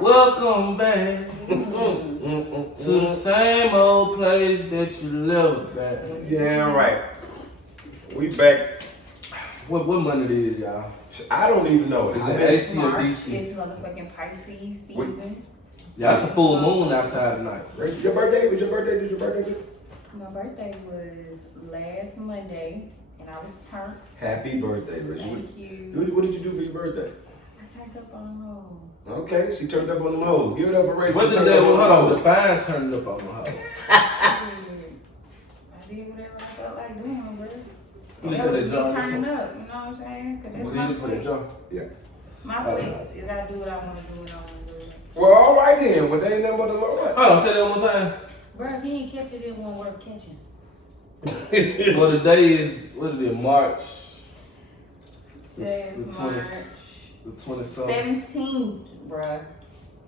Welcome back to the same old place that you left back. Yeah, right. We back. What month it is, y'all? I don't even know. Is I it bet AC or March DC? is motherfucking Pisces season. Yeah, it's a full moon outside tonight. Your birthday? Was your birthday? Did your birthday? My birthday was last Monday, and I was turned. Happy birthday, Rich. Thank you. What did you do for your birthday? I turned up on the road. Okay, she turned up on them hoes. Give it up for Rachel. What did that? Hold on, the fine turned up on the house. I did whatever I felt like doing, bro. You That put was that me jar. turning up, you know what I'm saying? 'Cause that's Was my he for the place. jar? Yeah. My place is I do what I want to do and I want to do it. Well, all right then. Well, they ain't nothing but the Lord. Hold on, say that one more time. Bro, if you ain't catch it, it won't worth catching. Well, the day is, what is it, March? Today The is 20 March the 20-something. 17th, bro.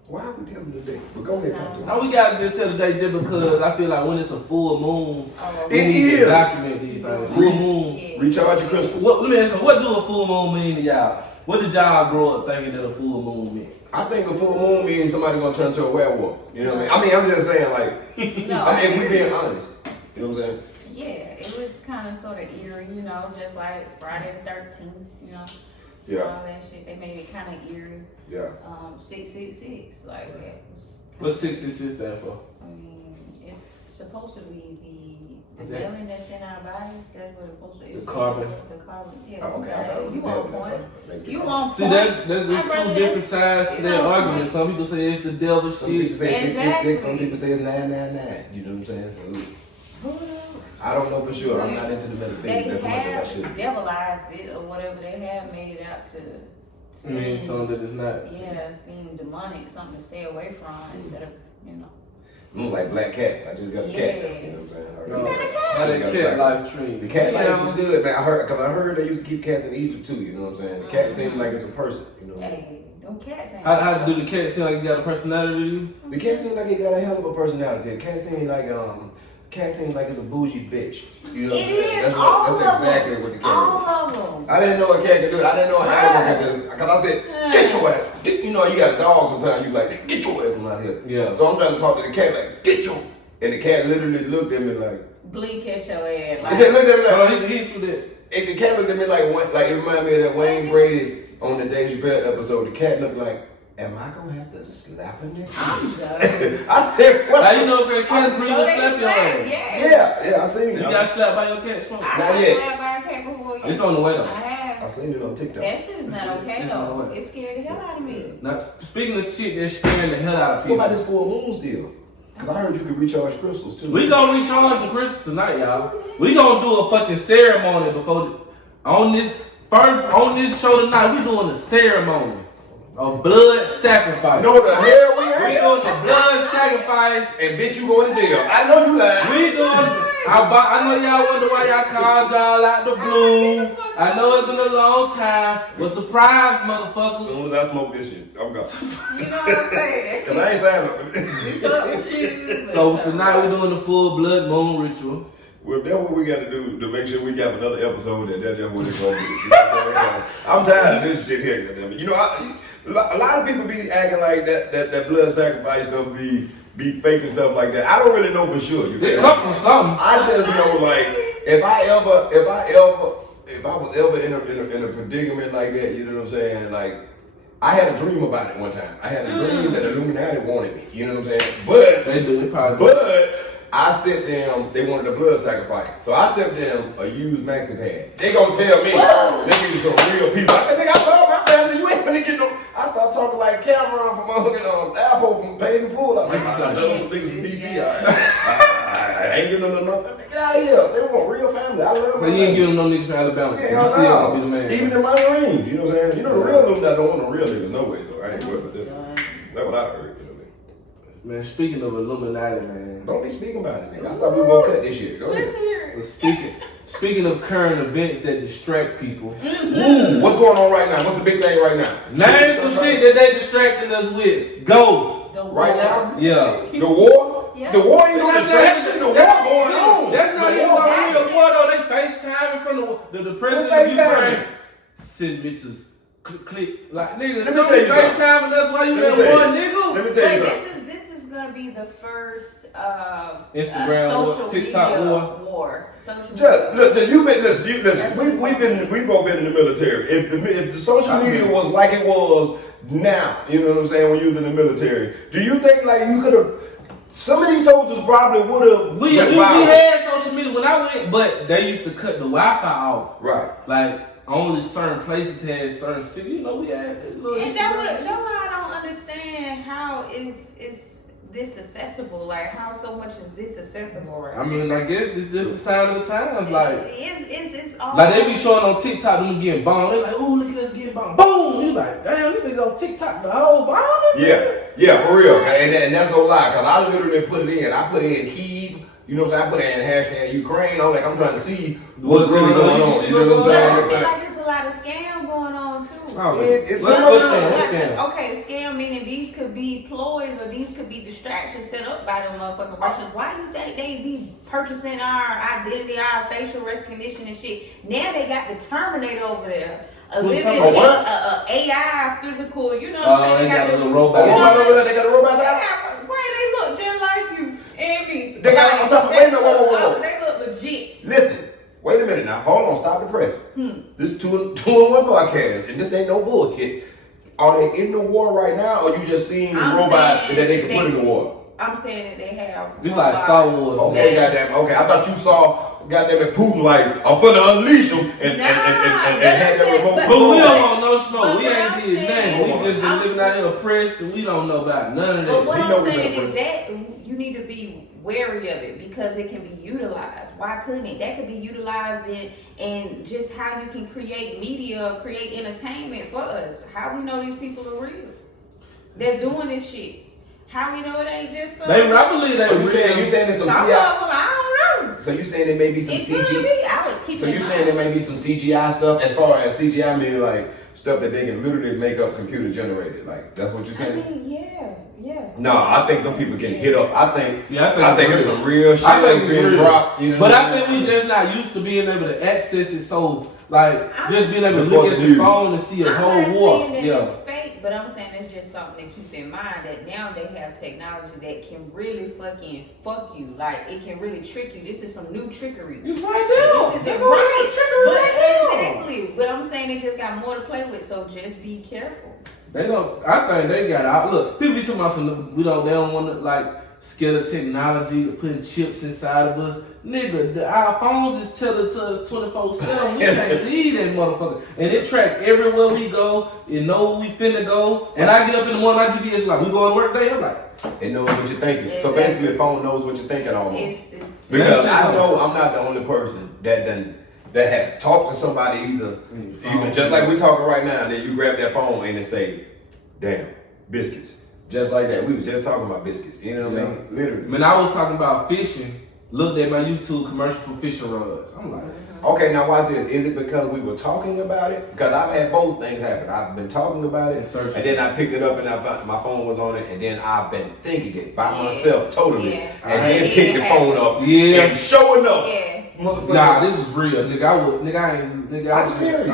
Why are we telling the day? But go ahead, Captain. No, we gotta just tell the day just because I feel like when it's a full moon, Oh, we It need to is. document these things. Full moon. Yeah. Recharge your crystals. Let me ask you, what do a full moon mean to y'all? What did y'all grow up thinking that a full moon meant? I think a full moon means somebody gonna turn into a werewolf. You know what I mean? I'm just saying, like, No, I mean, we being honest. You know what I'm saying? yeah, it was kind of sort of eerie, you know, just like Friday the 13th, you know, Yeah, all that shit. They made it kind of eerie. yeah. 666, like it was. What's 666 stand for? I mean, it's supposed to be the Okay. metal that's in our bodies. That's what it's supposed to be. The carbon. The carbon. Yeah. Oh, okay, I thought it was You the on devil. point. Thank You on See, point. there's My two brother, different sides to you that know, argument. point. Some people say it's the devil Some people shit. say 666, some Exactly. people say it's 999. You know what I'm saying? Who knows? I don't know for sure. I'm not into the They metaphysics as much as I have should. devilized it or whatever. They have made it out to I mean, something that is not. yeah, seem demonic, something to stay away from instead of, you know. Like black cats. I just got a cat. Yeah. You know what I'm No, saying? how that cat life treat. The cat Yeah. life was good, man. I heard they used to keep cats in Egypt too. You know what I'm saying? The cat seems like it's a person. You know what I mean? Hey, them cats ain't. How do the cat seem like he got a personality to you? The cat seems like he got a hell of a personality. The cat seems like it's a bougie bitch. You know what I'm It saying? is all That's of exactly them. what the cat All is. of them. I didn't know a cat could do it. I didn't know an animal could just. Because I said, get your ass. You know, you got a dog sometimes. You like, get your ass from out here. Yeah. So I'm trying to talk to the cat like, get your. And the cat literally looked at me like. Blink at your ass. He Like, just looked at me like. Hold on, he threw that. And the cat looked at me like it reminded me of that Wayne Brady on the Dave Chappelle episode. The cat looked like, am I gonna have to slap him? I'm done. I said, what? How you know if cats really No, will they slap your slap, ass? yeah. Yeah, I seen You it. got slapped by your cat, Smoke? I Not got yet. slapped by a cat before. It's on the way I though. I have. seen it on TikTok. That shit is not okay It's on the though. way. It scared the hell out of me. Now, speaking of shit that's scaring the hell out of What people, about this full moon deal? Because I heard you could recharge crystals too. we gonna recharge some crystals tonight, y'all. We gonna do a fucking ceremony on this show tonight. We doing a ceremony, a blood sacrifice. No, the hell we We ain't. doing the blood sacrifice. And bitch, you going to jail. I know you lying. We doing. I know y'all wonder why y'all called y'all out the blue. I know it's been a long time, but surprise, As motherfuckers. soon as I smoke this shit, I'm gone. You know what I'm saying? Because I ain't saying We fuck with you. So tonight we're doing the full blood moon ritual. Well, that's what we got to do to make sure we got another episode and that's what it's going to be. You know what I'm saying? I'm tired of this shit here. Goddamn it. You know, a lot of people be acting like that blood sacrifice gonna be fake and stuff like that. I don't really know for sure. You It feel me? come from something. I just know like if I was ever in a predicament like that, you know what I'm saying? Like I had a dream about it one time. I had a dream that Illuminati wanted me. You know what I'm saying? But They do. They probably do. but I sent them, they wanted a blood sacrifice. So I sent them a used maxi pad. They gonna tell me, they need some real people. I said, nigga, I love my family. You ain't gonna get no. I start talking like Cameron from Apple from Paid in Full. I'm like, I know some niggas from DC. I ain't giving them no family. Get out of here. They want real family. I love So my you ain't family. giving them no niggas from Alabama. Yeah, You hell still gonna be the no. man. Even in my range, you know what I'm saying? You know the real Illuminati don't want no real niggas no way, so I ain't worried about this. That's what I heard, you know what I mean? Man, speaking of Illuminati, man. Don't be speaking about it, nigga. I thought we were gonna cut this shit. Go Let's ahead. hear it. Well, speaking of current events that distract people, Ooh, what's going on right now? What's the big thing right now? name some shit that they distracting us with. Go. The Right war. now? Yeah. The war? Yeah. The war ain't no That's distraction. The war going on. That's not The even war- a real war though. They FaceTiming from the president of FaceTiming? Ukraine. Send Mrs. Click like nigga. Let me Don't tell be you something. FaceTiming us while you Let me at tell war, you. nigga. Let me tell you But something. this is gonna be the first Instagram war, social TikTok media war. Social Just, media. look, you been listen. We both been in the military. If the social media was like it was now, you know what I'm saying, when you was in the military, do you think like you could have? Some of these soldiers probably would have. We had social media when I went, but they used to cut the Wi-Fi off. Right. Like only certain places had certain cities. You know, we had little. And that's why I don't understand how is this accessible. Like how so much is this accessible right I mean, I guess this just the sign of the times. Like it's all Like they be showing on TikTok them getting bombed. They like, oh look at us getting bombed. Boom! You like, damn, this nigga on TikTok the whole bombing. Yeah, for real. And that's no lie, cause I literally put it in. I put it in Kyiv. You know what I'm saying? I put in hashtag Ukraine. I'm like, I'm trying to see what's really going on. You know what I'm I feel saying? like it's a lot of scam going on too. It's What's scam? Okay, scam meaning these could be ploys or these could be distractions set up by them motherfucking Russians. Why you think they be purchasing our identity, our facial recognition and shit? Now they got the Terminator over there. A Who's living talking about AI physical, you know what I'm saying? They got a little the- robot. you know Right what over there, they got a robot out. Wait, they look just like you and me. They got- I'm talking- wait a minute, whoa. They look legit. Listen, wait a minute now. Hold on, stop the press. This is two in one podcast, and this ain't no bullshit. Are they in the war right now, or you just seeing I'm robots saying that they can put in the war? I'm saying that they have. It's like Star Wars. Okay, goddamn. Okay, I thought you saw goddamn it Putin like I'm finna unleash them and had that remote But control. we don't want no smoke. But We what ain't I'm did saying- nothing. We just been living out here oppressed and we don't know about none of But that. what We know I'm we saying better is that you need to be wary of it because it can be utilized. Why couldn't it? That could be utilized in just how you can create media, create entertainment for us. How we know these people are real? They're doing this shit. How we know it ain't just some. I believe they So real. you saying there's some Some of CGI? them, I don't know. So you saying there may be some It could CGI? be. I would keep So it you in saying there mind. may be some CGI stuff as far as CGI meaning like stuff that they can literally make up computer generated? Like that's what you're I saying? mean, yeah. No, I think them people getting hit up. I think Yeah, I think it's it's some real shit I think that's it's being real. dropped. You know But what I think we just not used to being able to access it. So like just being able to Before look the at your news. phone and see a I'm whole not war. saying that Yeah. it's fake, but I'm saying it's just something to keep in mind that now they have technology that can really fucking fuck you. Like it can really trick you. This is some new trickery. It's right there. This is They it, gonna right? get triggered But right now. exactly. But I'm saying they just got more to play with, so just be careful. They don't. I think they got out. Look, people be talking about some. They don't want to like scale of technology, putting chips inside of us. Nigga, our phones is tethered to us 24/7. We can't leave that motherfucker, and it track everywhere we go. It know where we finna go. And I get up in the morning, my GPS like, we going to work today. I'm like, It knows what you're thinking. So Exactly. basically, the phone knows what you're thinking almost. It's Because Let me I tell you know I'm not the only person that have talked to somebody even just like we're talking right now, and then you grab that phone and it say, "Damn, biscuits." Just like that. We was just talking about biscuits. You know what I mean? Literally. man, I was talking about fishing. Looked at my YouTube commercial for fishing rods. I'm like, Okay, now watch this. Is it because we were talking about it? Because I've had both things happen. I've been talking about it, And searching. and then I picked it up and I found my phone was on it, and then I've been thinking it by myself totally, Yeah. and Right. then Yeah, picked the it phone up Yeah. and showing up. Yeah. Motherfucker. nah, this is real, nigga. I'm serious.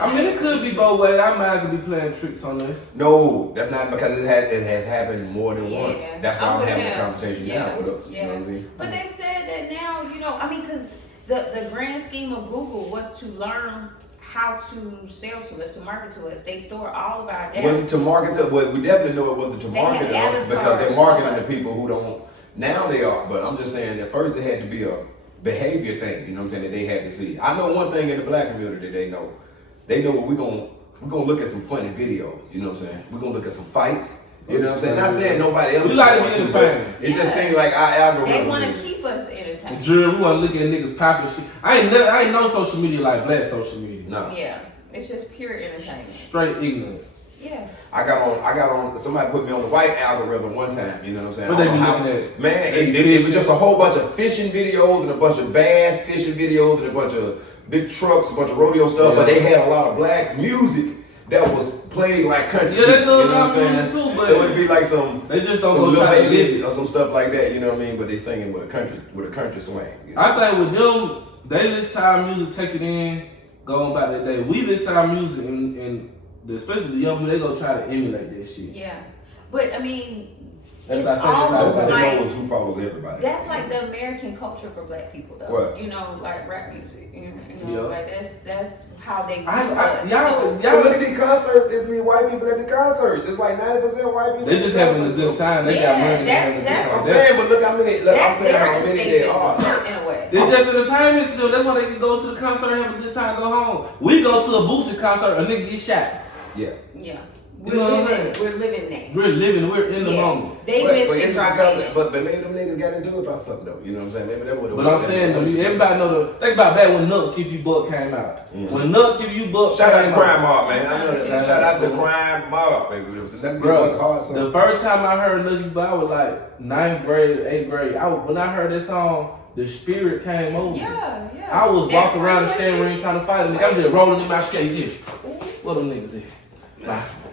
I mean, it could be both ways. I might could be playing tricks on this. No, that's not because it has happened more than once. That's why I'm with having him. a conversation now with us. Yeah. You know what I mean? But they said that now, I mean, because the grand scheme of Google was to learn how to sell to us, to market to us. They store all of our data. Was it to market to? Well, we definitely know it wasn't to They market had us because avatars they're marketing for to us. people who don't. Now they are, but I'm just saying at first it had to be a behavior thing. You know what I'm saying that they had to see. I know one thing in the black community they know. They know what we're gonna look at some funny videos. You know what I'm saying? We're gonna look at some fights. You know what I'm saying? Not saying nobody else. We like to be wants but entertained. It just Yeah. seems like our algorithm. They want to is- keep us entertained. And jury, we want to look at niggas popping shit. I ain't no social media like black social media. No. Yeah, it's just pure entertainment. Straight ignorance. Yeah. I got on. Somebody put me on the white algorithm one time. You know what I'm saying? What I they don't be know looking how- at? Man, They be it was fishing? just a whole bunch of fishing videos and a bunch of bass fishing videos and a bunch of big trucks, a bunch of rodeo stuff. But Yeah. they had a lot of black music that was played like country. Yeah, they music, love you know what I'm black saying? music too, but- so it'd be like some. They just don't some go Lil try to Baby live it. or some stuff like that. You know what I mean? But they singing with a country swing. You know? I think with them, they listen to our music, take it in, go on about their day. We listen to our music and especially the young people, they gonna try to emulate that shit. Yeah, but I mean, That's it's I think that's how almost it's Nobody like knows who follows everybody. that's like the American culture for Black people, though. What? You know, like rap music. You know, Yeah. like that's how they. Y'all But look at these concerts. There's be white people at the concerts. It's like 90% white people. They at just the having a concerts. good time. They got Yeah, money. They having a good that's- time. I'm saying, but look how many. Look, I'm That's saying their how many they are. escapism in a way. It's just entertainment to them. That's why they can go to the concert and have a good time, go home. We go to a Boosie concert, a nigga get shot. Yeah. Yeah, You know what I'm saying? We're living that. We're living, we're in the Yeah. moment. They But missed it's it because- dropping. But maybe them niggas got into it about something though. You know what I'm saying? Maybe that would have. But I'm saying, though, everybody know the, think about back when Nuck Give You Buck came out. When Nuck Give You Buck Shout out to came Crime out. Mob, man. I know that. Shout out to Crime Mob, baby. It was nothing but hard Bro, song. the first time I heard Nuck Give You Buck, I was like 9th grade, 8th grade. When I heard that song, the spirit came over me. Yeah. I was That walking around the frequency. steering ring trying to fight a nigga. I'm just rolling in my skate, just, what them niggas at?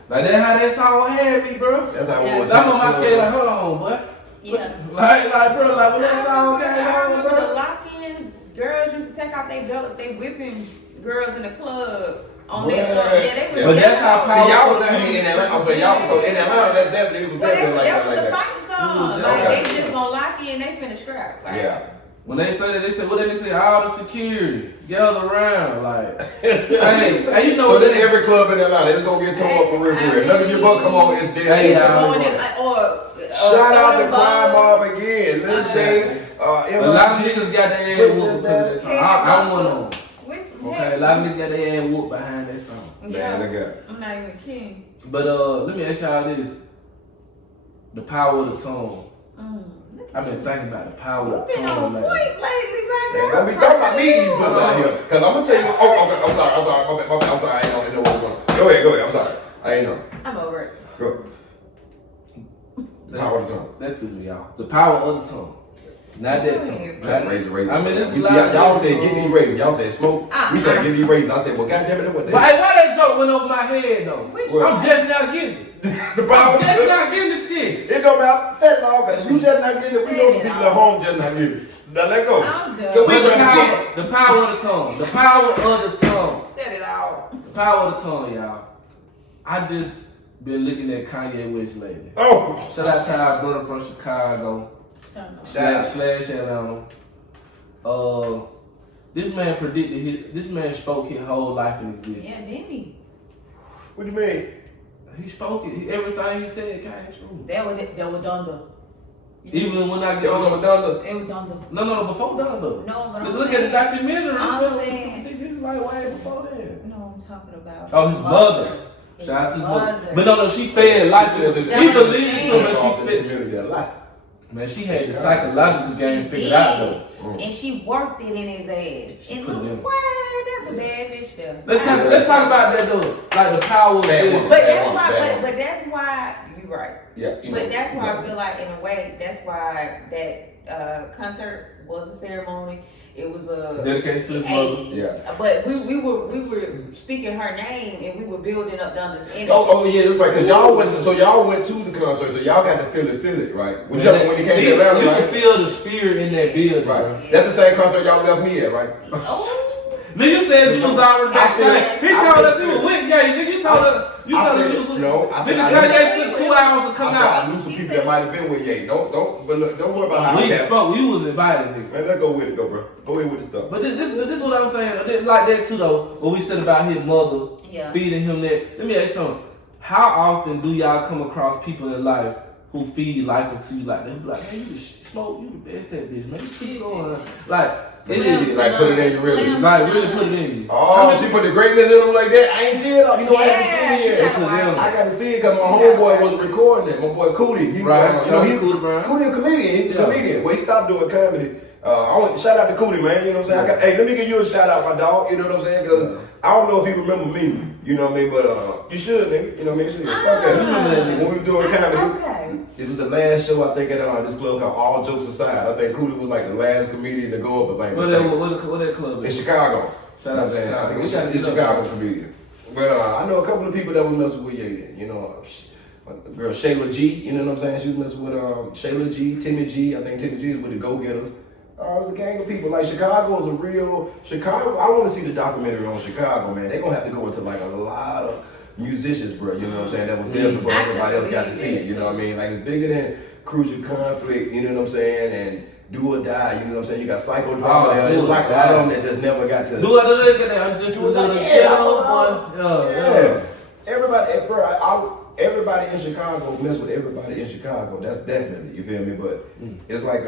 Like that's how that song had me, bro. That's how Yeah. we were I'm on my talking. skate like, hold on, boy. Yeah. Like, bro, like when that song I came on, remember the bro. lock-ins. Girls used to take off their belts. They whipping girls in the club on What? their stuff. Yeah, they was. But that's how See, y'all was out here in Atlanta. So y'all, so in Atlanta, that definitely was But that definitely was like the that. fight song. Dude, Like okay. they just gonna lock in. They finna scrap. Like, Yeah. When they started, they said, what did they say? All the security, gather around, like, hey, you know So what? then every club in Atlanta is gonna get tore up for real, for real. None of your buck come on, it's dead. Hey, It's y'all. going in, like, Shout out to Thornton Crime Ball. Mob again. Lil J, a lot of MLG. niggas got their ass Princess whooped because of that song. I'm one of them. Okay, a lot of niggas got their ass whooped behind that song. Yeah. Man, look at. I'm not even kidding. But let me ask y'all this: the power of the tongue. I've been thinking about the power You've of the been tongue, on man. point lately, Man, right don't be talking about me, you pussy out here. Cause I'm gonna tell you. Oh, okay, I'm sorry. My bad, I'm sorry. I ain't know what's going on. Go ahead. I'm sorry. I ain't know. I'm over it. Go. Power of the tongue. That threw me off. The power of the tongue. Not that tongue. Man, raise. I mean, it's a We- lot. y'all said get these ratings. Y'all said smoke. We trying to get these ratings. I said, well, goddamn it, what But hey, why that joke went over my head though? Which Well, I'm just now getting it. the power I'm of the just tongue. not getting the shit. It don't matter. Set it off. Cause you just not getting it. We know some people at home just not getting it. Now let go. I'm done. Cause we But trying to get the power of the tongue. The power of the tongue. Set it out. The power of the tongue, y'all. I just been looking at Kanye West lately. Oh. Shout out to our brother from Chicago. Slash Atlanta. This man predicted this man spoke his whole life in existence. Yeah, didn't he? What do you mean? He spoke it. Everything he said came true. That was Donda. Even when I It get was on on Donda. It was Donda. No, before Donda. No, but I'm Look at the saying- documentary. I'm saying- It's like way before that. No, I'm talking about. Oh, his mother. Shout out to his mother. But no, she fed life into She He That's what I'm believed saying. so man. Off She the fed. community a lot. Man, she had the psychological game She figured out did. though. And she worked it in his ass. She And put it in. look, what? That's a bad bitch there. Let's talk about that though. Like the power of Bad this. woman. But Bad that's woman, why. bad But woman. that's why you're right. Yeah. You But know, that's why yeah. I feel like, in a way, that's why that concert was a ceremony. It was a Dedication to his mother. Yeah. But we were speaking her name and we were building up Donda's image. Oh yeah, that's right. Cause y'all went to the concert, so y'all got to feel it, right? When he came to you Atlanta, can right? feel the spirit in that building, Right. bro. That's the same concert y'all left me at, right? Oh, Nigga, you said you was already backstage. He told us he was with Ye. Nigga, you told us you I told us said, he was with no, I said, Nigga, I Kanye took 2 hours to come I said, I out. knew some people that might have been with Ye. But look, don't worry about how I We got. spoke. You was invited, nigga. Man, let's go with it, though, bro. Go ahead with the stuff. But this is what I'm saying. Like that too, though. What we said about his mother Yeah. feeding him that. Let me ask you something. How often do y'all come across people in life who feed life into you like that? Be like, man, you the smoke, you the best at this, man. You keep going. Like, it is. Like, put it in you, really. Like, really put it in you. Oh, she put the greatness in him like that. I ain't see it. You know, I haven't seen Yeah, it she yet. put it in. I got to see it because my homeboy was recording it. My boy Cootie. He Right. you know, Cootie Brown. Cootie a comedian. He's a Yeah. comedian. Well, he stopped doing comedy. I want shout out to Cootie, man. You know what I'm saying? Hey, let me give you a shout out, my dog. You know what I'm saying? Because I don't know if he remember me. You know what I mean? But you should, nigga. You know what I mean? You should. Fuck that. remember that nigga. When we were doing comedy. okay. It was the last show I think at this club called All Jokes Aside. I think Cootie was like the last comedian to go up. If I ain't mistaken. What that club In is? Chicago. Shout out to You know what I'm saying? Chicago. I think We gotta it's get up Chicago there. comedian. But I know a couple of people that was messing with Ye then. You know, the girl Shayla G, you know what I'm saying? She was messing with Shayla G, Timmy G. I think Timmy G was with the Go Getters. It was a gang of people. Like Chicago is a real Chicago. I want to see the documentary on Chicago, man. They're gonna have to go into like a lot of musicians, bro. You know what I'm saying? That was there before everybody else got to see it. You know what I mean? Like it's bigger than Crucial Conflict. You know what I'm saying? And Do or Die. You know what I'm saying? You got Psychodrama there. It's like a lot of them that just never got to. Do it, I'm just a little ghetto boy. Yeah. Everybody, bro. Everybody in Chicago mess with everybody in Chicago. That's definitely, you feel me? But it's like,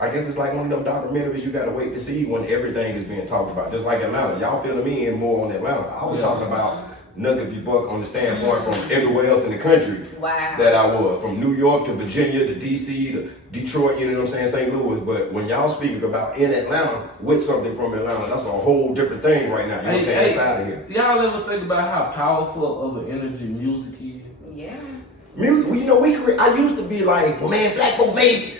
I guess it's like one of them documentaries you gotta wait to see when everything is being talked about. Just like Atlanta, y'all feeling me in more on Atlanta. I was talking about Nuck if you buck on the standpoint from everywhere else in the country that I was. From New York to Virginia to DC to Detroit, you know what I'm saying, St. Louis. But when y'all speaking about in Atlanta with something from Atlanta, that's a whole different thing right now. You know what I'm saying? Inside of here. Do y'all ever think about how powerful of an energy music is? Yeah. Music, you know, I used to be like, well, man, black folk made,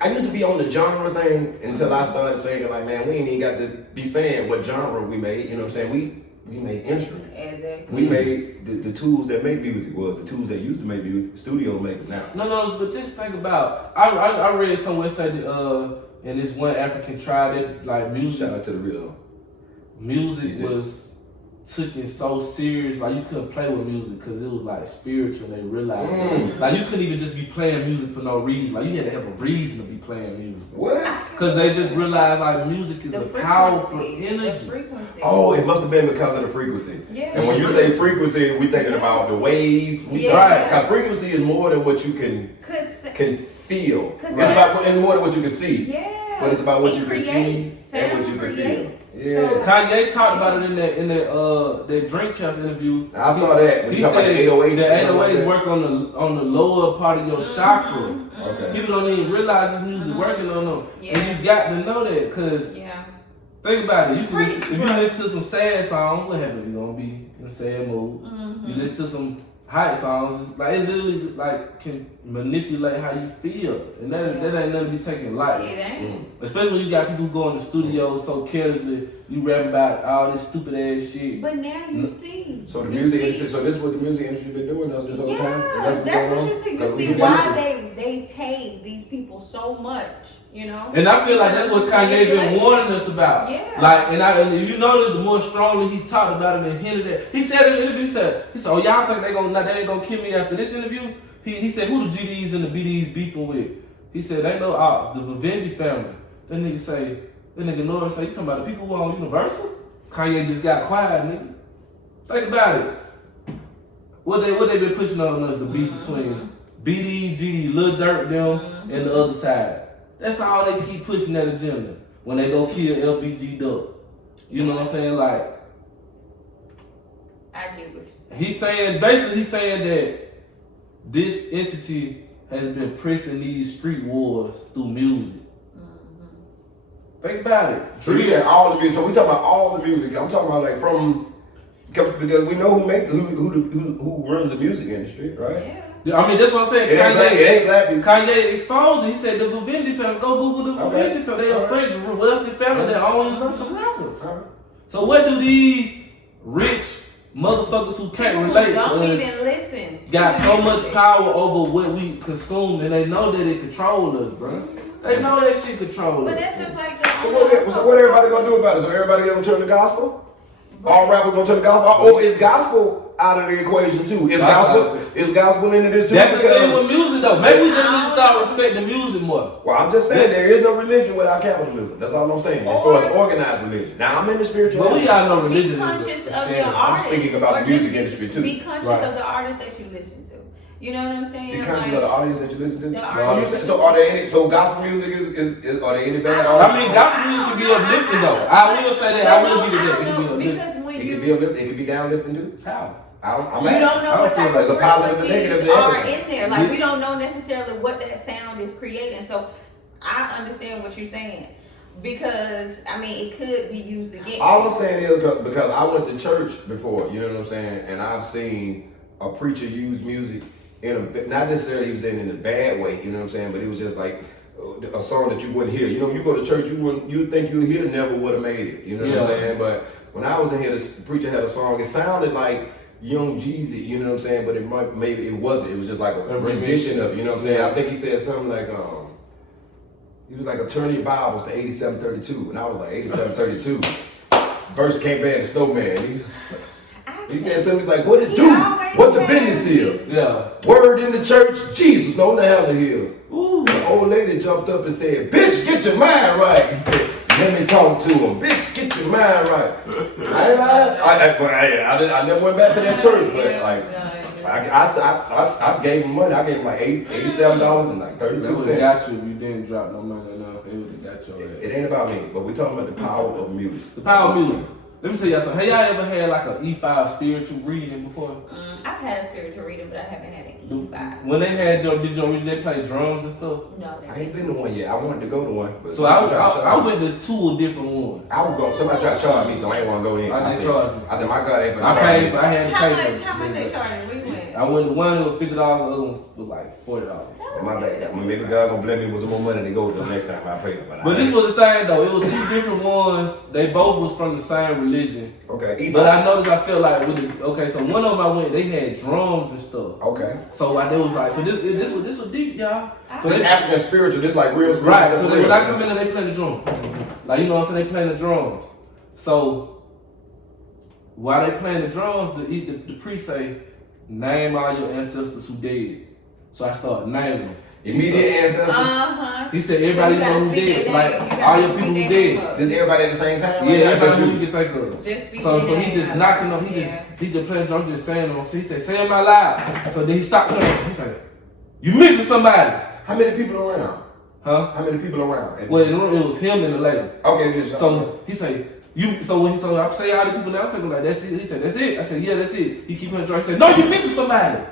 I used to be on the genre thing until I started thinking like, man, we ain't even got to be saying what genre we made, you know what I'm saying? We made instruments. Exactly. We made the tools that make music, well, the tools that used to make music, studio make it now. No, but just think about, I read somewhere say that, in this one African tribe that like music. Shout out to the real. Music was taken so serious, like you couldn't play with music because it was like spiritual. They realized that. Like you couldn't even just be playing music for no reason. Like you had to have a reason to be playing music. What? Because they just realized like music is a powerful energy. Oh, it must have been because of the frequency. Yeah. And when you say frequency, we thinking about the wave. Right. Because frequency is more than what you can feel. It's more than what you can see. Yeah. But it's about what you can see and what you can feel. Yeah. Kanye talked about it in that Drink Champs interview. I saw that. He said the 808s like work on the lower part of your chakra. Okay. People don't even realize this music working on them. Yeah. And you got to know that because think about it. You can if you listen to some sad songs, what happens? You're gonna be in a sad mood. You listen to some hype songs, it's like it literally like can manipulate how you feel, and that ain't nothing to be taken lightly. It ain't. Especially when you got people who go in the studio so carelessly, you rap about all this stupid ass shit. But now you see. So the music industry. So this is what the music industry been doing us this whole time. That's what you see. You see why they pay these people so much. You know? And I feel like that's what Kanye been warning us about. Yeah. Like, and if you notice, the more strongly he talked about it and hinted at. He said in the interview, he said, "Oh, y'all think they ain't gonna kill me after this interview?" He said, "Who the GDs and the BDs beefing with?" He said, "They know the Vivendi family." That nigga Norris say, "You talking about the people who are on Universal?" Kanye just got quiet, nigga. Think about it. What they been pushing on us, the beef between BD, GD, Lil Durk, them, and the other side. That's all they keep pushing that agenda when they go kill LBG Duck. You know what I'm saying? Like, I get what you're saying. He's saying that this entity has been pressing these street wars through music. Think about it. So you said all the music. So we talking about all the music. I'm talking about like from because we know who runs the music industry, right? Yeah. I mean, that's what I'm saying. Kanye exposed it. He said the Vivendi family. Go Google the Vivendi family. They are French wealthy family that own Universal Records. So what do these rich motherfuckers who can't relate to us got so much power over what we consume, and they know that it control us, bro. They know that shit control us. But that's just like the. So what everybody gonna do about it? So everybody gonna turn the gospel? All rappers gonna turn the gospel? Or is gospel out of the equation too? Is gospel into this too? That's the thing with music though. Maybe we just need to start respecting music more. Well, I'm just saying there is no religion without capitalism. That's all I'm saying. As far as organized religion. Now I'm in the spiritual. But we all know religion Be conscious is of your artists. I'm speaking about the music industry too. Be conscious of the artists that you listen to. You know what I'm saying? Be conscious of the audience that you listen to. The So are there any? So gospel music is are there any bad? I mean, gospel music can be uplifting though. I will say that. I will give it that. It can be uplifting. Because it can be uplifting. It can be downlifting too. How? You don't know what type of positive and negative are in there. Like we don't know necessarily what that sound is creating. So I understand what you're saying. Because I mean it could be used against all I'm saying is because I went to church before, you know what I'm saying, and I've seen a preacher use music in a not necessarily he was in a bad way, you know what I'm saying, but it was just like a song that you wouldn't hear. You know, you go to church, you think you hear never would have made it, you know what I'm saying? But when I was in here, the preacher had a song. It sounded like Young Jeezy, you know what I'm saying, but maybe it wasn't. It was just like a rendition of, you know what I'm saying. I think he said something like he was like, turn your Bibles to 8732. And I was like, 8732. Verse came back to Snowman. I He said something like, what it He do? always What the has business this. is? Yeah. Word in the church, Jesus, no, the hell he is. Ooh. The old lady jumped up and said, bitch, get your mind right. He said, let me talk to him. Bitch, get your mind right. I ain't lying. I never went back to that church, but like, I gave him money. I gave him like $87 and like They 32 would have cents. got you if you didn't drop no money enough. They would have got your ass. It ain't about me, but we're talking about the power of music. The power of music. Let me tell y'all something. Have y'all ever had like an E5 spiritual reading before? I've had a spiritual reading, but I haven't had an E5. When they had your reading, they play drums and stuff? No, I ain't been to one yet. I wanted to go to one, but So I went to 2 different ones. I was going. Somebody tried to charge me, so I ain't want to go in. I didn't charge me. I think my God ain't gonna I charge paid. me. I had to pay for it. How much they charging? We went. I went to one that was $50, the other one was like $40. My bad. Maybe God gonna bless me with some more money to go to the next time I pay it. But this was the thing though. It was 2 different ones. They both was from the same religion. Okay. But I noticed I felt like with the, so one of them I went, they had drums and stuff. Okay. So like they was like, so this was deep, y'all. So This they, African spiritual, this like real spiritual. right. That's So real. when I come in and they play the drums, like you know what I'm saying, they playing the drums. So while they playing the drums, the priest say, name all your ancestors who dead. So I started naming them. Immediate ancestors. He said everybody So you know who gotta speak dead, their like name. You all gotta your people speak who their name dead. up. This everybody at the same time? Yeah, Like, everybody just who you? you can think of. Just speak So their he name just out. knocking on, he just playing drum, just saying them. So he said, say them out loud. So then he stopped playing. He said, you missing somebody. How many people around? Huh? How many people around? Well, in the room, it was him and the lady. Okay, just So he say, so I say all the people now, I'm thinking like, that's it. He said, that's it. I said, yeah, that's it. He keep playing drum. He said, no, you missing somebody. I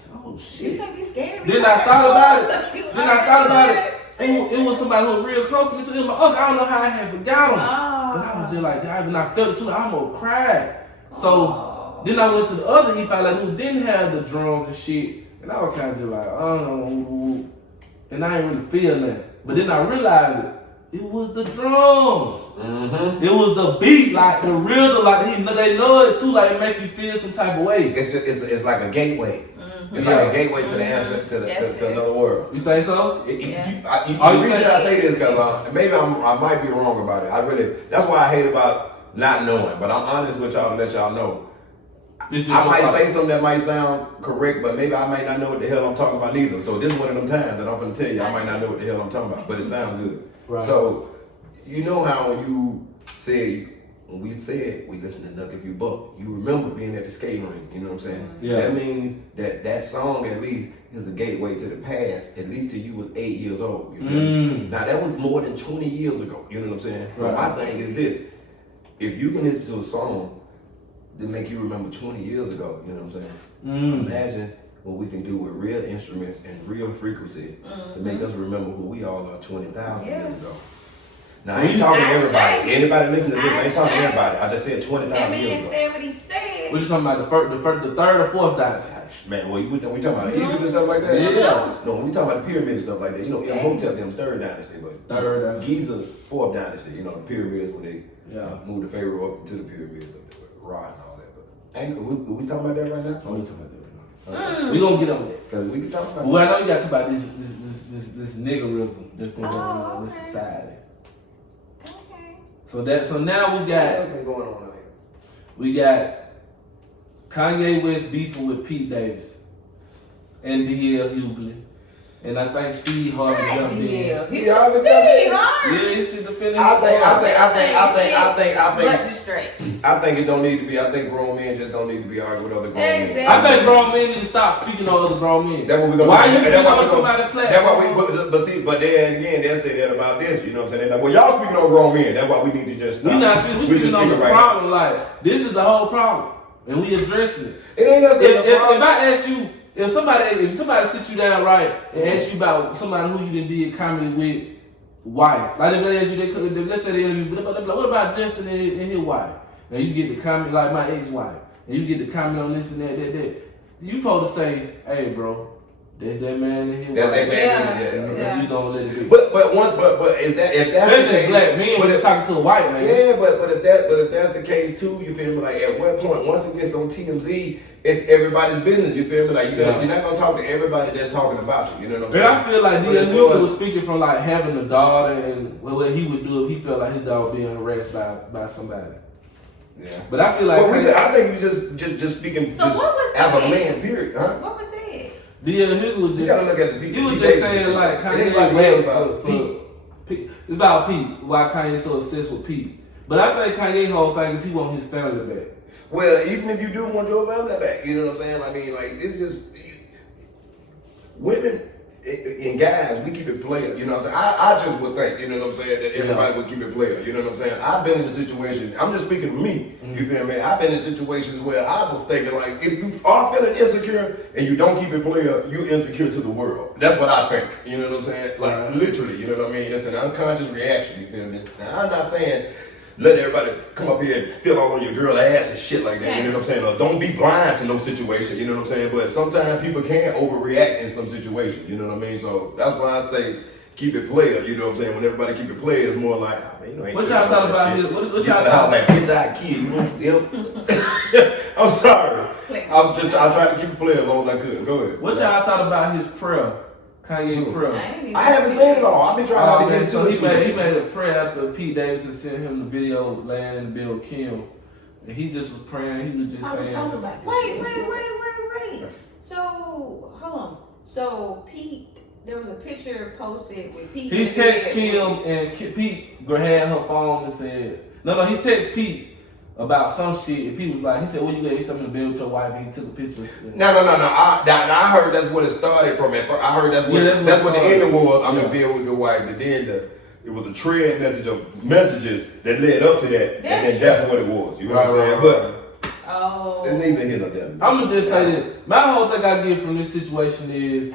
said, oh You shit. can't be scared of Then I thought about it. It was somebody who was real close to me. To him, my uncle. I don't know how I had forgot him. But I was just like, God, and I felt it too. I almost cried. So then I went to the other E5 like, who didn't have the drums and shit. And I was kind of just like, oh. And I didn't really feel nothing. But then I realized it was the drums. Mm-hmm. It was the beat, like the rhythm, like they know it too, like it make you feel some type of way. It's like a gateway. It's Yeah. like a gateway to the answer to another world. You think so? The Yeah. reason I say this because maybe I might be wrong about it. That's why I hate about not knowing. But I'm honest with y'all to let y'all know. It's just I so might hard. say something that might sound correct, but maybe I might not know what the hell I'm talking about neither. So this is one of them times that I'm gonna tell you I might not know what the hell I'm talking about, but it sounds good. Right. So you know how you said when we said we listen to Nuck If You Buck, you remember being at the skating rink. You know what I'm saying? Yeah. That means that song at least is a gateway to the past. At least till you was 8 years old. You feel me? Now that was more than 20 years ago. You know what I'm saying? So Right. my thing is this: if you can listen to a song to make you remember 20 years ago, you know what I'm saying? Imagine what we can do with real instruments and real frequency to make us remember who we all are 20,000 years ago. Now, I ain't talking to everybody. Anybody listening to this, I ain't talking to everybody. I just said 20,000 That years man ago. said what he said. What you talking about? The third or fourth dynasty? Man, well, we talking about Egypt and stuff like that? Yeah. No, we talking about the pyramid and stuff like that. You know, Imhotep, them third dynasty, but Third dynasty. Giza, fourth dynasty. You know, the pyramids when they moved the Pharaoh up to the pyramids, Ra and all that. But ain't we talking about that right now? Oh, we talking about that right now. We gonna get on that. Because we can talk about But what I know you got to talk about this niggerism that's been going on in this okay. society. Okay. So now we What's got been going on out here? Kanye West beefing with Pete Davis and DL Hughley. And I think Steve Harvey jumped in. Yeah, he's defending. But straight. I think it don't need to be. I think grown men just don't need to be arguing with other grown men. Exactly. I think grown men need to stop speaking on other grown men. That's what we gonna Why do. you That's picking why on we gonna- somebody's platform? That's why but then again, they'll say that about this. You know what I'm saying? They're like, well, y'all speaking on grown men. That's why we need to just stop. We not speaking. We just speaking on the right problem. Like this is the whole problem, and we addressing it. now. It ain't necessarily a If problem. I ask you, if somebody sit you down right and ask you about somebody who you done did comedy with, wife, like if they ask you, let's say they interview, what about Justin and his wife? And you get the comment like my ex-wife, and you get the comment on this and that. You supposed to say, hey, bro, that's that man and his That's wife. that man. Yeah. And you don't let it be. But is that if that's the Especially case, black men when they're talking to a white man. Yeah, but if that's the case too, you feel me? Like at what point, once it gets on TMZ, it's everybody's business. You feel me? Like you're not gonna talk to everybody that's talking about you. You know what I'm But saying? I feel like But D.L. as Hughley far was as- speaking from like having a daughter and what he would do if he felt like his dog being harassed by somebody. Yeah. But I feel like Well, I think you just speaking So what was as a said? man, period. Huh? What was said? D.L. Hughley was You gotta just look at the people. he was He just dates and saying shit. like Kanye Anybody wait else about Pete. It's about Pete. Why Kanye's so obsessed with Pete. But I think Kanye's whole thing is he want his family back. Well, even if you do want your family back, you know what I'm saying? I mean, like, this is women and guys, we keep it player. You know what I'm saying? I just would think, you know what I'm saying, that everybody would keep it player. You know what I'm saying? I've been in a situation, I'm just speaking to me, you feel me? I've been in situations where I was thinking, like, if you are feeling insecure and you don't keep it player, you're insecure to the world. That's what I think. You know what I'm saying? Like, literally, you know what I mean? It's an unconscious reaction, you feel me? Now, I'm not saying let everybody come up here and feel all on your girl ass and shit like that, you know what I'm saying? Or don't be blind to no situation, you know what I'm saying? But sometimes people can overreact in some situations, you know what I mean? So that's why I say keep it player, you know what I'm saying? When everybody keep it player, it's more like, oh, man, you know, ain't What y'all thought about shit. his? What Get y'all to the house thought? like, bitch, I kill you. Yep. I'm sorry. I tried to keep it player as long as I could. Go ahead. What y'all thought about his prayer? Kanye prayer. I haven't seen it all. I've been trying not to get into So it. he made a prayer after Pete Davidson sent him the video of laying in the Bill Kim. And he just was praying. He was just saying. Wait. So, hold on. So, Pete, there was a picture posted with Pete. He texted Kim and Pete had her phone and said, no, he texted Pete about some shit. And Pete was like, he said, what you got? He said, I'm in the bed with your wife. And he took a picture. No. I heard that's what it started from. At first. I heard that's what the ending was. I'm in bed with your wife. And then it was a trend message of messages that led up to that. And then that's what it was. You know what I'm saying? But it's neither here nor there. I'm going to just say that my whole thing I get from this situation is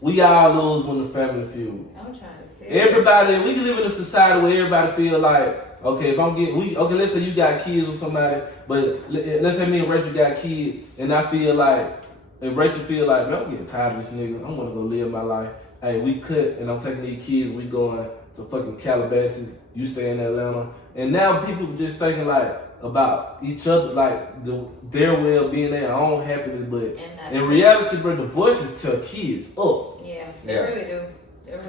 we all lose when the family feud. I'm trying to tell Everybody, we live in a society where everybody feel like, okay, if I'm getting, let's say you got kids with somebody, but let's say me and Rachel got kids, and I feel like, and Rachel feel like, man, I'm getting tired of this nigga, I'm gonna go live my life. Hey, we cut, and I'm taking these kids, we going to fucking Calabasas, you stay in Atlanta, and now people just thinking like, about each other, like their well-being, their own happiness, but in reality, bro, divorces tear kids up. Yeah, they really do.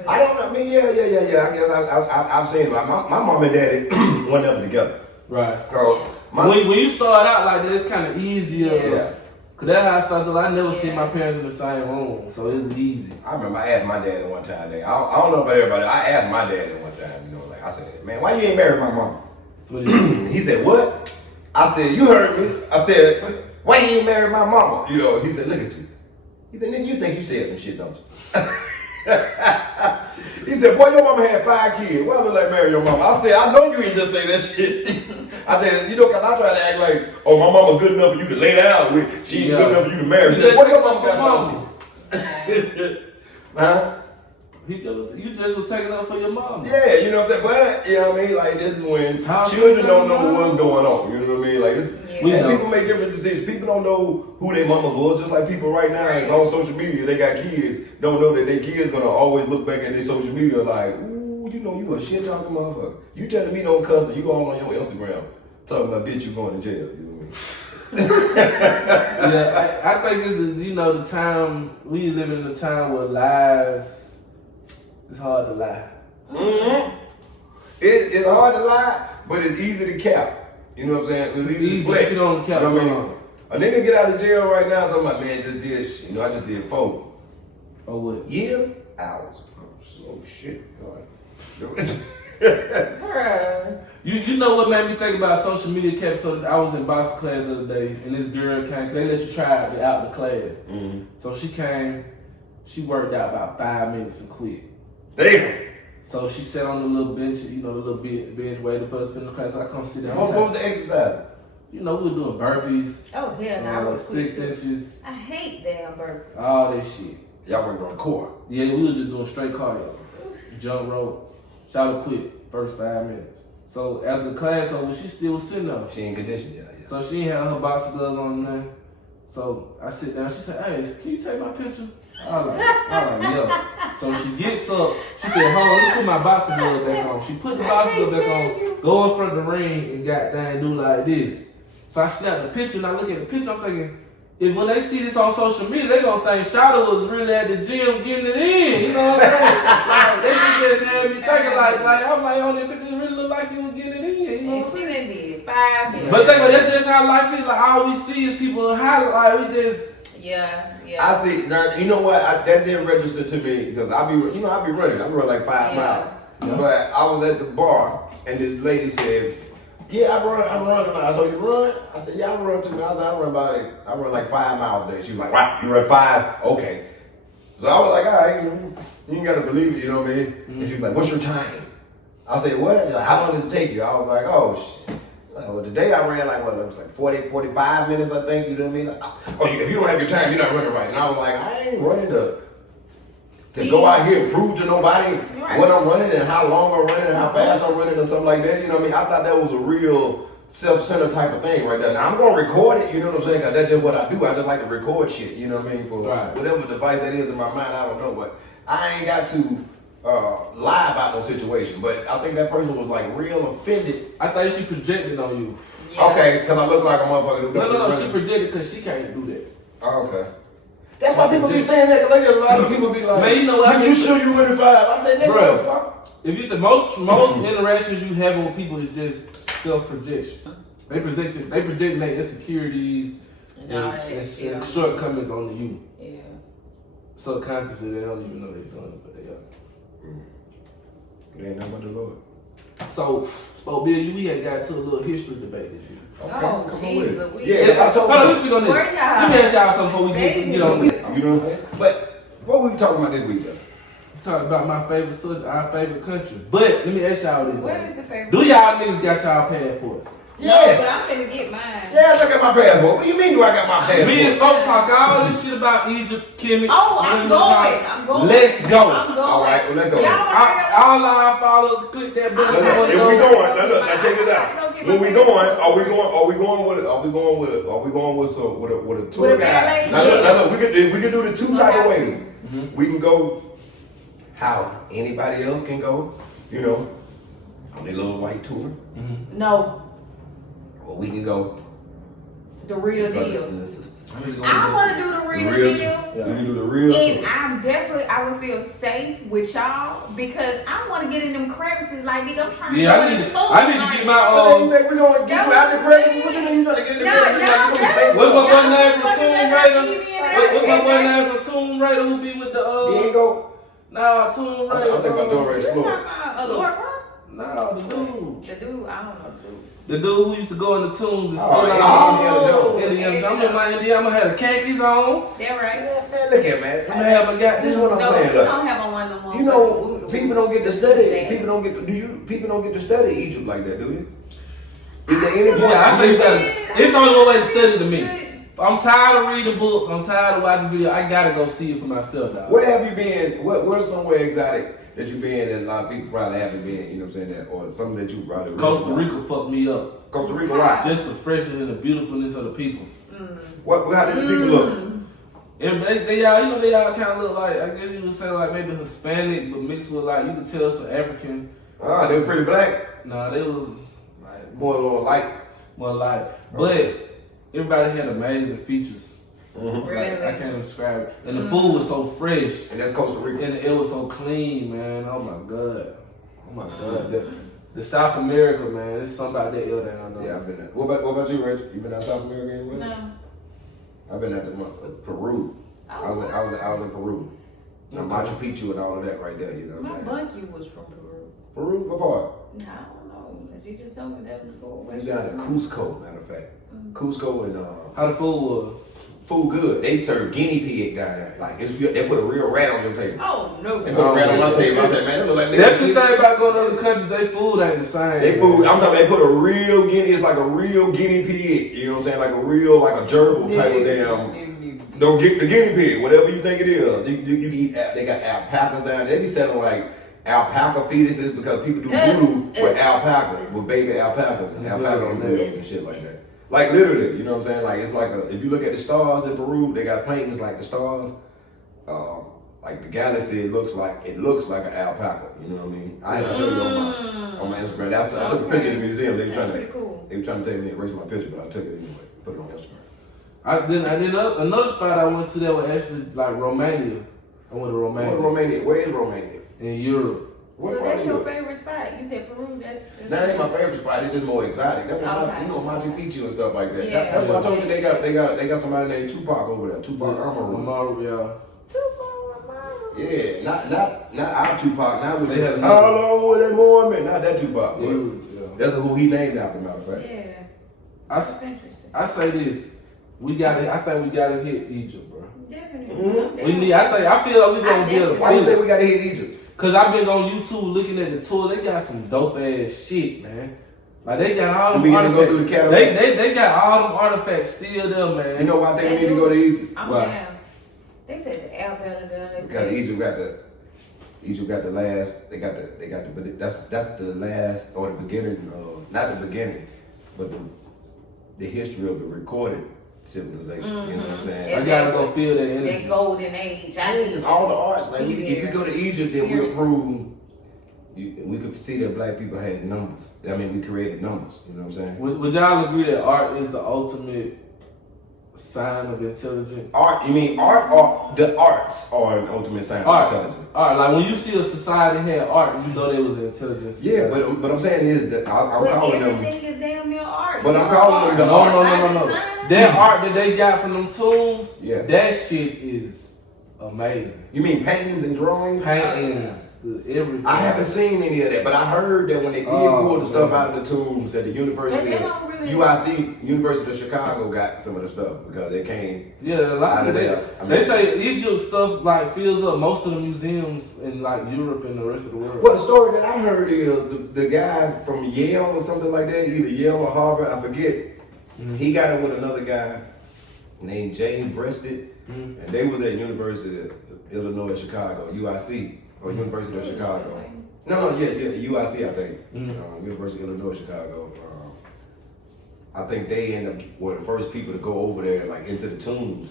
I don't know. I mean, yeah. I guess I've seen it. My mom and daddy went up together. Right. So when you start out like that, it's kind of easier. Yeah. Cause that's how I started. I never seen my parents in the same room, so it's easy. I remember I asked my dad one time. I don't know about everybody. I asked my dad one time. You know, like I said, man, why you ain't married my mama? He said, what? I said, you heard me. I said, why you ain't married my mama? You know, he said, look at you. He said, nigga, you think you said some shit, don't you? He said, boy, your mama had 5 kids. Why look like marry your mama? I said, I know you ain't just say that shit. I said, you know, cause I try to act like, oh, my mama good enough for you to lay down with. She ain't good enough for you to marry. He said, boy, your mama got 5 kids. Huh? You just was taking up for your mom. Yeah, you know what I'm saying? But, you know what I mean? Like, this is when children don't know what's going on. You know what I mean? Like, this, people make different decisions. People don't know who their mamas was. Just like people right now, it's on social media, they got kids, don't know that their kids gonna always look back at their social media like, ooh, you know, you a shit talking motherfucker. You telling me no cousin, you go all on your Instagram talking about, bitch, you going to jail. You know what I mean? Yeah, I think it's the time, we live in a time where lies, it's hard to lie. Mm-hmm. It's hard to lie, but it's easy to cap. You know what I'm saying? It's easy to flex. You know what I mean? A nigga get out of jail right now, talking about, man, just did shit. You know, I just did 4. Oh, what? Years? Hours. Oh, shit. All right. You know what made me think about social media cap? So I was in box class the other day, and this girl came, cause they let you try out the class. Mm-hmm. So she came, she worked out about 5 minutes and quit. Damn. So she sat on the little bench, the little bench waiting for us to finish the class. So I come sit down. What was the exercise? You know, we were doing burpees. Oh, hell no. I was 6 inches. I hate damn burpees. All that shit. Y'all working on the core. Yeah, we were just doing straight cardio. Jump rope. Shout out quit. First 5 minutes. So after the class over, she still was sitting there. She ain't conditioned yet. Yeah. So she ain't had her boxing gloves on there. So I sit down. She said, "Hey, can you take my picture?" I was like, yeah. So she gets up. She said, "Hold on, let me put my boxing glove back on." She put the boxing glove back on, go in front of the ring, and goddamn do like this. So I snapped the picture, and I look at the picture. I'm thinking, if when they see this on social media, they gonna think Shada was really at the gym getting it in. You know what I'm saying? Like they just had me thinking like I'm like on that picture, it really look like you was getting it in. You know what I'm saying? She done did 45 minutes. But think about that's just how life is. Like all we see is people like we just. Yeah. I see. Now, you know what? That didn't register to me because I be running. I run like 5 miles. Yeah. But I was at the bar and this lady said, "Yeah, I'm running now." So you run? I said, "Yeah, I run too." I said, I run like 5 miles a day. She was like, "Wow, you run 5? Okay." So I was like, "All right, you ain't gotta believe it, you know what I mean?" And she was like, "What's your time?" I said, "What?" She's like, "How long does it take you?" I was like, "Oh shit." Well, today I ran like, it was like 40, 45 minutes, I think, you know what I mean? Like, oh, if you don't have your time, you're not running right. And I was like, I ain't running to go out here and prove to nobody what I'm running and how long I'm running and how fast I'm running and something like that, you know what I mean? I thought that was a real self-centered type of thing right there. Now, I'm going to record it, you know what I'm saying? Because that's just what I do. I just like to record shit, you know what I mean? For whatever device that is in my mind, I don't know. But I ain't got to lie about no situation, but I think that person was like real offended. I think she projected on you. Yeah. Okay, because I look like a motherfucker. No, she projected because she can't do that. Okay. That's why people be saying that, because a lot of people be like, man, you know what? You sure you running 5? I think they Bro, fuck. if you the most interactions you have with people is just self-projection. They projecting their insecurities and shortcomings onto you. Yeah. Subconsciously, they don't even know they're doing it, but they are. They ain't nothing but the Lord. So, Bill, we had got to a little history debate this week. Okay, Oh, come on Jesus, with it. Yeah, I told Hold on, you. let's speak on this. Where y'all? Let me ask y'all something before we get on this. You know what I'm saying? But what we talking about this week, though? Talking about my favorite subject, our favorite country. But let me ask y'all this. What is the favorite? Do y'all niggas got y'all passports? Yes. But I'm finna get mine. Yes, I got my passport. What do you mean do I got my passport? Me and Spoke talk all this shit about Egypt, Kemet. Oh, I'm going. Let's go. I'm going. All right, well, let's go. Y'all wanna go? All our followers, click that button. Okay. If we going, now check this Go out. get When my we going, are we going with a tour With a guide? valet? Now look, Yes. we can do the two type of ways. We can go how anybody else can go, you know, on their little white tour. No, Or we can go the real brothers deal. and sisters. I want to do the The real real deal. tour. We can do the real And tour. I would feel safe with y'all because I want to get in them crevices like nigga. I'm trying Yeah, to I go in need the to tour. get But my then you think we gonna get you out the crazy? What you mean you trying to get in the No, crazy? no, Like, you no. safe What's my with us? boy name from Tomb Raider? What's my boy Raider? name from Tomb Raider who be with the You ain't go. Nah, Tomb I Raider. think about Dora You Explorer. talking about a Lord Croft? Nah, the dude. The dude, I don't know the dude. The dude who used to go in the tombs and Oh, steal yeah. out. Indiana I'm in my Indiana. I'm gonna have the khakis on. That right? Man, look at man. I'm gonna have my This is goddamn. what I'm No, saying. we Look. don't have on one no more. You know, people don't get to study. Yes. People don't get to study Egypt like that, do you? Is there any point? Yeah, I think that it's only one way to study to me. I'm tired of reading books. I'm tired of watching videos. I gotta go see it for myself, dog. Where have you been? Where's somewhere exotic that you've been and a lot of people probably haven't been? You know what I'm saying? That or something that you probably Costa Rica fucked me up. Costa Rica, why? Just the freshness and the beautifulness of the people. How did the people look? And they all, you know, they all kind of look like, I guess you would say like maybe Hispanic, but mixed with like, you could tell some African. Ah, they were pretty black. Nah, they was like More a little light. more like, but everybody had amazing features. Mm-hmm. Really? Like, I can't describe it. And the food was so fresh. And that's Costa Rica. And it was so clean, man. Oh my God. Oh my God. The South America, man, it's something about that ill down there. Yeah, I've been there. What about you, Rich? You been out South America anywhere? No. I've been at Peru. I was in Peru. Now, Machu Picchu and all of that right there, you know My what I'm saying? bunkie was from Peru. Peru, what part? No, I don't know. You just told me that before. We down in Cusco, matter of fact. Cusco and How the food was? food good. They serve guinea pig down there. Like they put a real rat on your table. Oh, no. They put a rat on my table. I said, man, it look like That's the niggas. thing about going to other countries, they food ain't the same. They food. I'm talking. They put a real guinea. It's like a real guinea pig. You know what I'm saying? Like a real, like a gerbil type of damn. Don't get the guinea pig, whatever you think it is. You can eat. They got alpacas down there. They be selling like alpaca fetuses because people do voodoo with alpaca, with baby alpacas and alpaca embryoes and shit like that. Like literally, you know what I'm saying? Like it's like if you look at the stars in Peru, they got paintings like the stars. Like the galaxy, it looks like an alpaca. You know what I mean? I had to show you on my Instagram. I took a picture in the museum. They were trying pretty cool. They were trying to take me and erase my picture, but I took it anyway. Put it on Instagram. Another spot I went to that was actually like Romania. I went to Romania. Romania. Where is Romania? In Europe. What So part that's of your Europe? favorite spot? You said Peru. That's That ain't my favorite spot. It's just more exotic. That's what Okay. you know, Machu Picchu and stuff like that. Yeah. That's what I told you. They got somebody named Tupac over there. Tupac Amaru. Amaru, yeah. Yeah, not our Tupac. Not with They had that. another- How long will that more man? Not that Tupac. Yeah, But yeah. that's who he named after. Matter of fact. Yeah. I, That's interesting. I say this. I think we gotta hit Egypt, bro. Definitely. Mhm. I feel like we gonna be able to Why you feel say it. we gotta hit Egypt? Cause I've been on YouTube looking at the tour. They got some dope ass shit, man. Like they got all them We gonna go artifacts. through the catalog. They got all them artifacts still there, man. You know why I think we need to go to Egypt? I'm Right. down. They said the Alabama done. They Because said Egypt got the last. They got the. That's the last or the beginning. Not the beginning, but the history of the recorded civilization. You know what I'm saying? I gotta go feel that that energy. golden age. I need It's all the arts. Like if Yeah. we go to Egypt, then we'll Experience. prove. We could see that black people had numbers. I mean, we created numbers. You know what I'm saying? Would y'all agree that art is the ultimate sign of intelligence? Art. You mean art or the arts are an ultimate sign of Art. intelligence? Art. Like when you see a society had art, you know they was an intelligence. Yeah, society. but I'm saying is that I'm But calling them. everything is damn near art. But You I'm know, calling them the No, no, art. no, no, no. That art that they got from them tombs, Yeah. that shit is amazing. You mean paintings and drawings? Paintings, everything. I haven't seen any of that, but I heard that when they did pull the stuff out of the tombs, that the University, But they don't really- UIC, University of Chicago got some of the stuff because they came. Yeah, a lot Out of of that. there. I mean- They say Egypt stuff like fills up most of the museums in like Europe and the rest of the world. Well, the story that I heard is the guy from Yale or something like that, either Yale or Harvard, I forget. He got it with another guy named Jamie Breasted, and they was at University of Illinois Chicago, UIC, or University of Chicago. No, yeah, UIC, I think. University of Illinois Chicago. I think they were the first people to go over there, like into the tombs,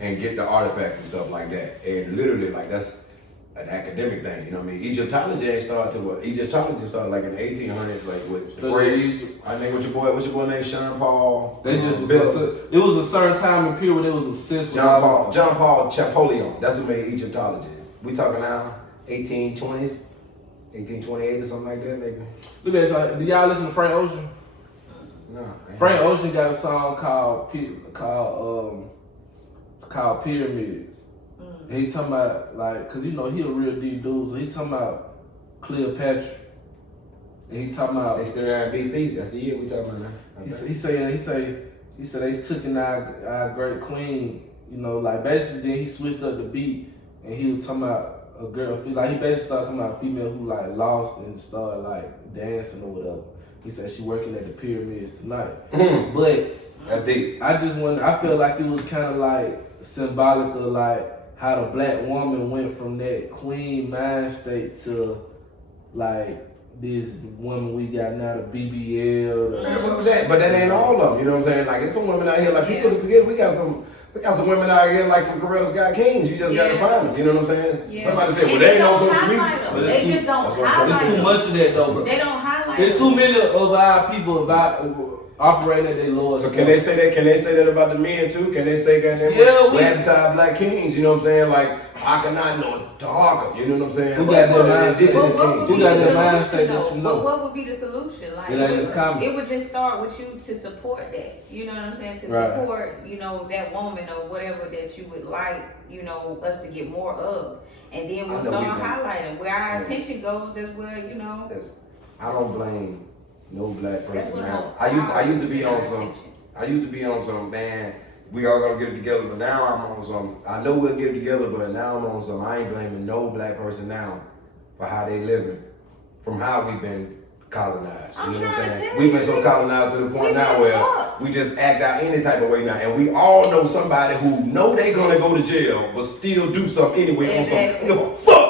and get the artifacts and stuff like that. And literally, like that's an academic thing, you know what I mean? Egyptology ain't started to what? Egyptology started like in the 1800s, like with the Study phrase. Egypt. I think what's your boy name? Sean Paul. They just was Bill. it was a certain time and period where they was obsessed with John all- Paul Champollion. That's who made Egyptology. We talking now 1820s, 1828 or something like that, maybe. Look at this. Do y'all listen to Frank Ocean? No. Frank Ocean got a song called Pyramids. And he talking about like, cause you know he a real deep dude, so he talking about Cleopatra. And he talking about 69 BC. That's the year we talking about now. he say they took in our great queen, you know, like basically then he switched up the beat and he was talking about a girl, like he basically started talking about a female who like lost and started like dancing or whatever. He said she working at the pyramids tonight. But That's deep. I feel like it was kind of like symbolic of like how the black woman went from that queen mind state to like this woman we got now, the BBL. But that ain't all of them. You know what I'm saying? Like, it's some women out here. Like people forget we got some women out here like some Coretta Scott Kings. You just gotta find them. You know what I'm saying? Yeah. Somebody said, well, And they ain't on don't social highlight media. them. But They it's just don't that's what I'm highlight There's too them. much of that though, bro. They don't highlight There's them. too many of our people operating at their lowest. So can they say that? Can they say that about the men too? Can they say that? Yeah, we- we anti-black kings. You know what I'm saying? Like I cannot know darker. You know what I'm saying? We got that mindset. indigenous But what kings. would You be got the that mind solution, state that though? you know. But what would be the solution? Like It ain't just comedy. it would just start with you to support that. You know what I'm saying? To Right. support, you know, that woman or whatever that you would like, you know, us to get more of. And then I we'll know start we do. highlighting where our Yeah. attention goes as well, you know. I don't blame no black That's person what now. I'm- I used to be on our some. attention. I used to be on some, man, we all gonna get it together, but now I'm on some, I know we'll get it together, but now I'm on some, I ain't blaming no black person now for how they living, from how we've been colonized. I'm You know what trying I'm to saying? tell We've been you, so colonized to the point we've now been where fucked. we just act out any type of way now. And we all know somebody who know they gonna go to jail, but still do something anyway Exactly. on some, fuck.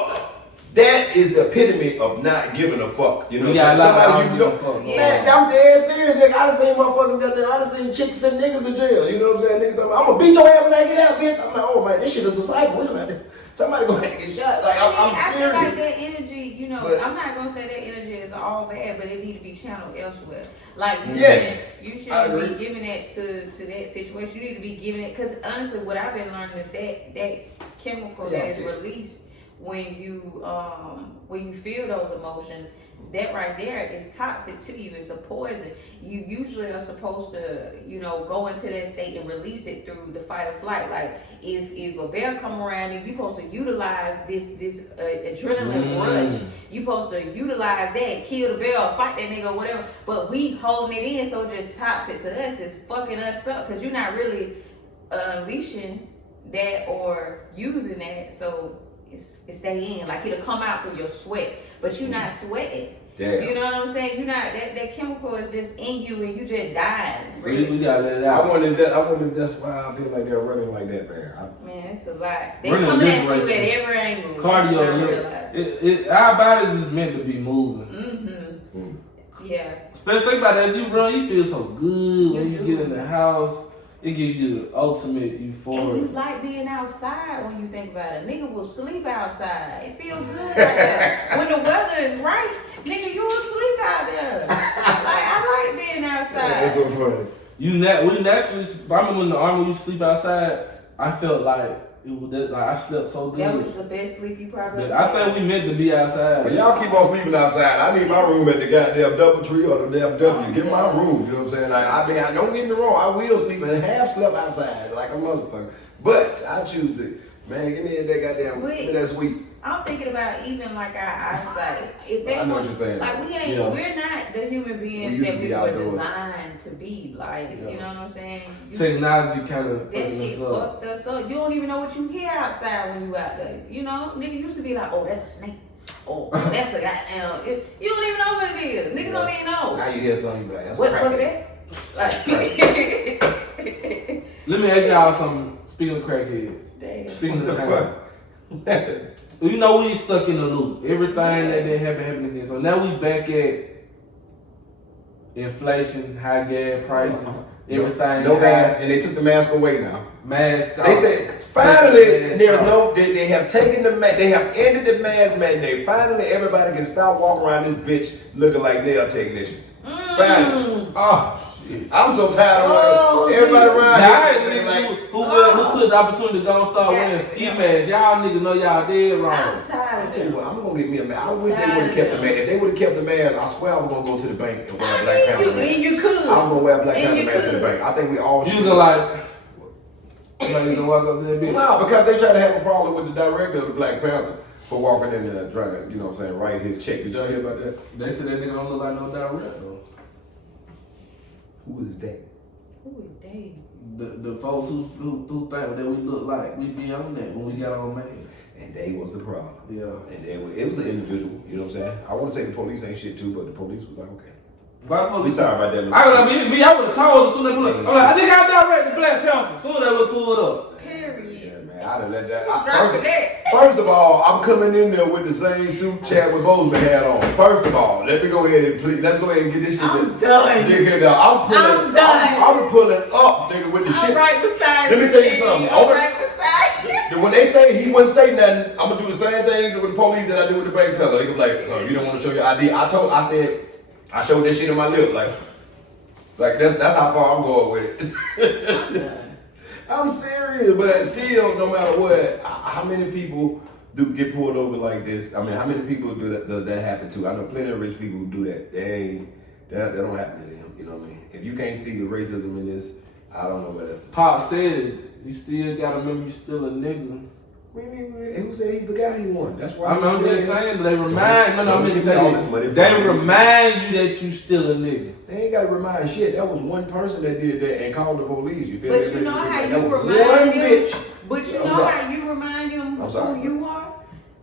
That is the epitome of not giving a fuck. You know We what I'm got a saying? lot of Somebody you know. don't give a fuck. Yeah. Man, I'm dead serious, nigga. I done seen motherfuckers got there. I done seen chicks send niggas to jail. You know what I'm saying? Niggas, I'm gonna beat your ass when I get out, bitch. I'm like, oh man, this shit is a cycle. We gonna have to, somebody gonna have to get shot. Like, I I'm feel like serious. that energy, you know, But- I'm not gonna say that energy is all bad, but it need to be channeled elsewhere. Like you Yes, you I shouldn't agree. be giving that to that situation. You need to be giving it because honestly, what I've been learning is that chemical that is released when you feel those emotions, that right there is toxic to you. It's a poison. You usually are supposed to, go into that state and release it through the fight or flight. Like if a bear come around, you're supposed to utilize this adrenaline rush. You're supposed to utilize that, kill the bear, or fight that nigga, or whatever. But we holding it in, so just toxic to us. It's fucking us up because you're not really unleashing that or using that. So it's stay in, like it'll come out through your sweat, but you're not sweating. Yeah. You know what I'm saying? You're not that chemical is just in you and you just dying. So Really. we gotta let it out. I wonder if that's why I feel like they're running like that, man. Man, it's a lot. They Running coming at you liberation. at every angle. Cardio, our bodies is meant to be moving. Yeah. Especially think about that. You run, you feel so good when you do. get in the house. It gives you the ultimate And you euphoria. like being outside when you think about it. Nigga will sleep outside. It feel good out there. When the weather is right, nigga, you will sleep out there. I like being outside. That's so funny. We naturally. I remember when the army used to sleep outside. I felt like it was like I slept so good. That was the best sleep you probably ever I had. think we meant to be outside. But y'all keep on sleeping outside. I need my room at the goddamn DoubleTree or the damn W. Get my room. You know what I'm saying? Like, I don't get me wrong. I will sleep and half slept outside like a motherfucker. But I choose to, man, give me that goddamn, give me that sweet. I'm thinking about even like our eyesight. If they I know want, what you're saying. like we're not the human beings We used that to we be were outdoors. designed to be. Like, you know what I'm saying? Technology kind of That fucking shit us up. fucked us up. You don't even know what you hear outside when you out there. You know, nigga used to be like, oh, that's a snake. Oh, that's a goddamn. You don't even know what it is. Niggas don't even know. Now you hear something, you be like, that's What a the fuck is crackhead. that? Like, Let me ask y'all something. Speaking of crackheads. damn. Speaking What of the time. fuck? You know we stuck in the loop. Everything that didn't happen again. So now we back at inflation, high gas prices, everything. No high. mask, and they took the mask away now. Mask. They said finally they have taken the mask, they have ended the mask mandate. Finally, everybody can stop walking around this bitch looking like nail technicians. Finally. Oh shit. I'm so tired of Oh, wearing everybody around Now I here. ain't niggas who Oh. took the opportunity to go and start wearing ski masks. Y'all niggas know y'all dead wrong. I'm tired of Tell you it. what, I'm gonna get me a mask. I wish they would have kept the mask. If they would have kept the mask, I swear I was gonna go to the bank and wear a Black Panther mask. And you could. I was gonna wear a Black And Panther you mask to the could. bank. I think we all You should. gonna you gonna walk up to that bitch? No, because they try to have a problem with the director of the Black Panther for walking in there trying to, you know what I'm saying, write his check. Did y'all hear about that? They said that nigga don't look like no director though. Who is that? Ooh, dang. The folks who think that we look like, we be on that when we got on masks. And they was the problem. Yeah. And it was an individual, you know what I'm saying? I want to say the police ain't shit too, but the police was like, okay. Why the We police? sorry about that. I would have I would have told them soon as they pull up. I'm like, I think I direct the Black Panther. Soon as they would pull it up. Period. Yeah, man, I'd have let that. Drop that. First of all, I'm coming in there with the same suit Chadwick Boseman had on. First of all, let me go ahead and please, let's go ahead and get this shit. I'm done. Nigga, I'm pulling. I'm done. I'm pulling up, nigga, with the I'm shit. right beside Let you. me tell you something. I'm right beside you. When they say he wouldn't say nothing, I'm gonna do the same thing with the police that I do with the bank teller. They gonna be like, oh, you don't want to show your ID. I said, I showed that shit in my lip, like that's how far I'm going with it. I'm serious, but still, no matter what, how many people do get pulled over like this? I mean, how many people does that happen to? I know plenty of rich people who do that. That don't happen to them. You know what I mean? If you can't see the racism in this, I don't know what else. Pop said it. You still gotta remember you still a nigga. Who said he forgot he won? That's why. I'm just saying, but they remind. No, I'm Don't just give me all this saying. money They for- remind you that you still a nigga. They ain't gotta remind shit. That was one person that did that and called the police. You feel But me? you know how That you was remind one them. bitch. But you I'm know sorry. how you remind them I'm sorry. who you are?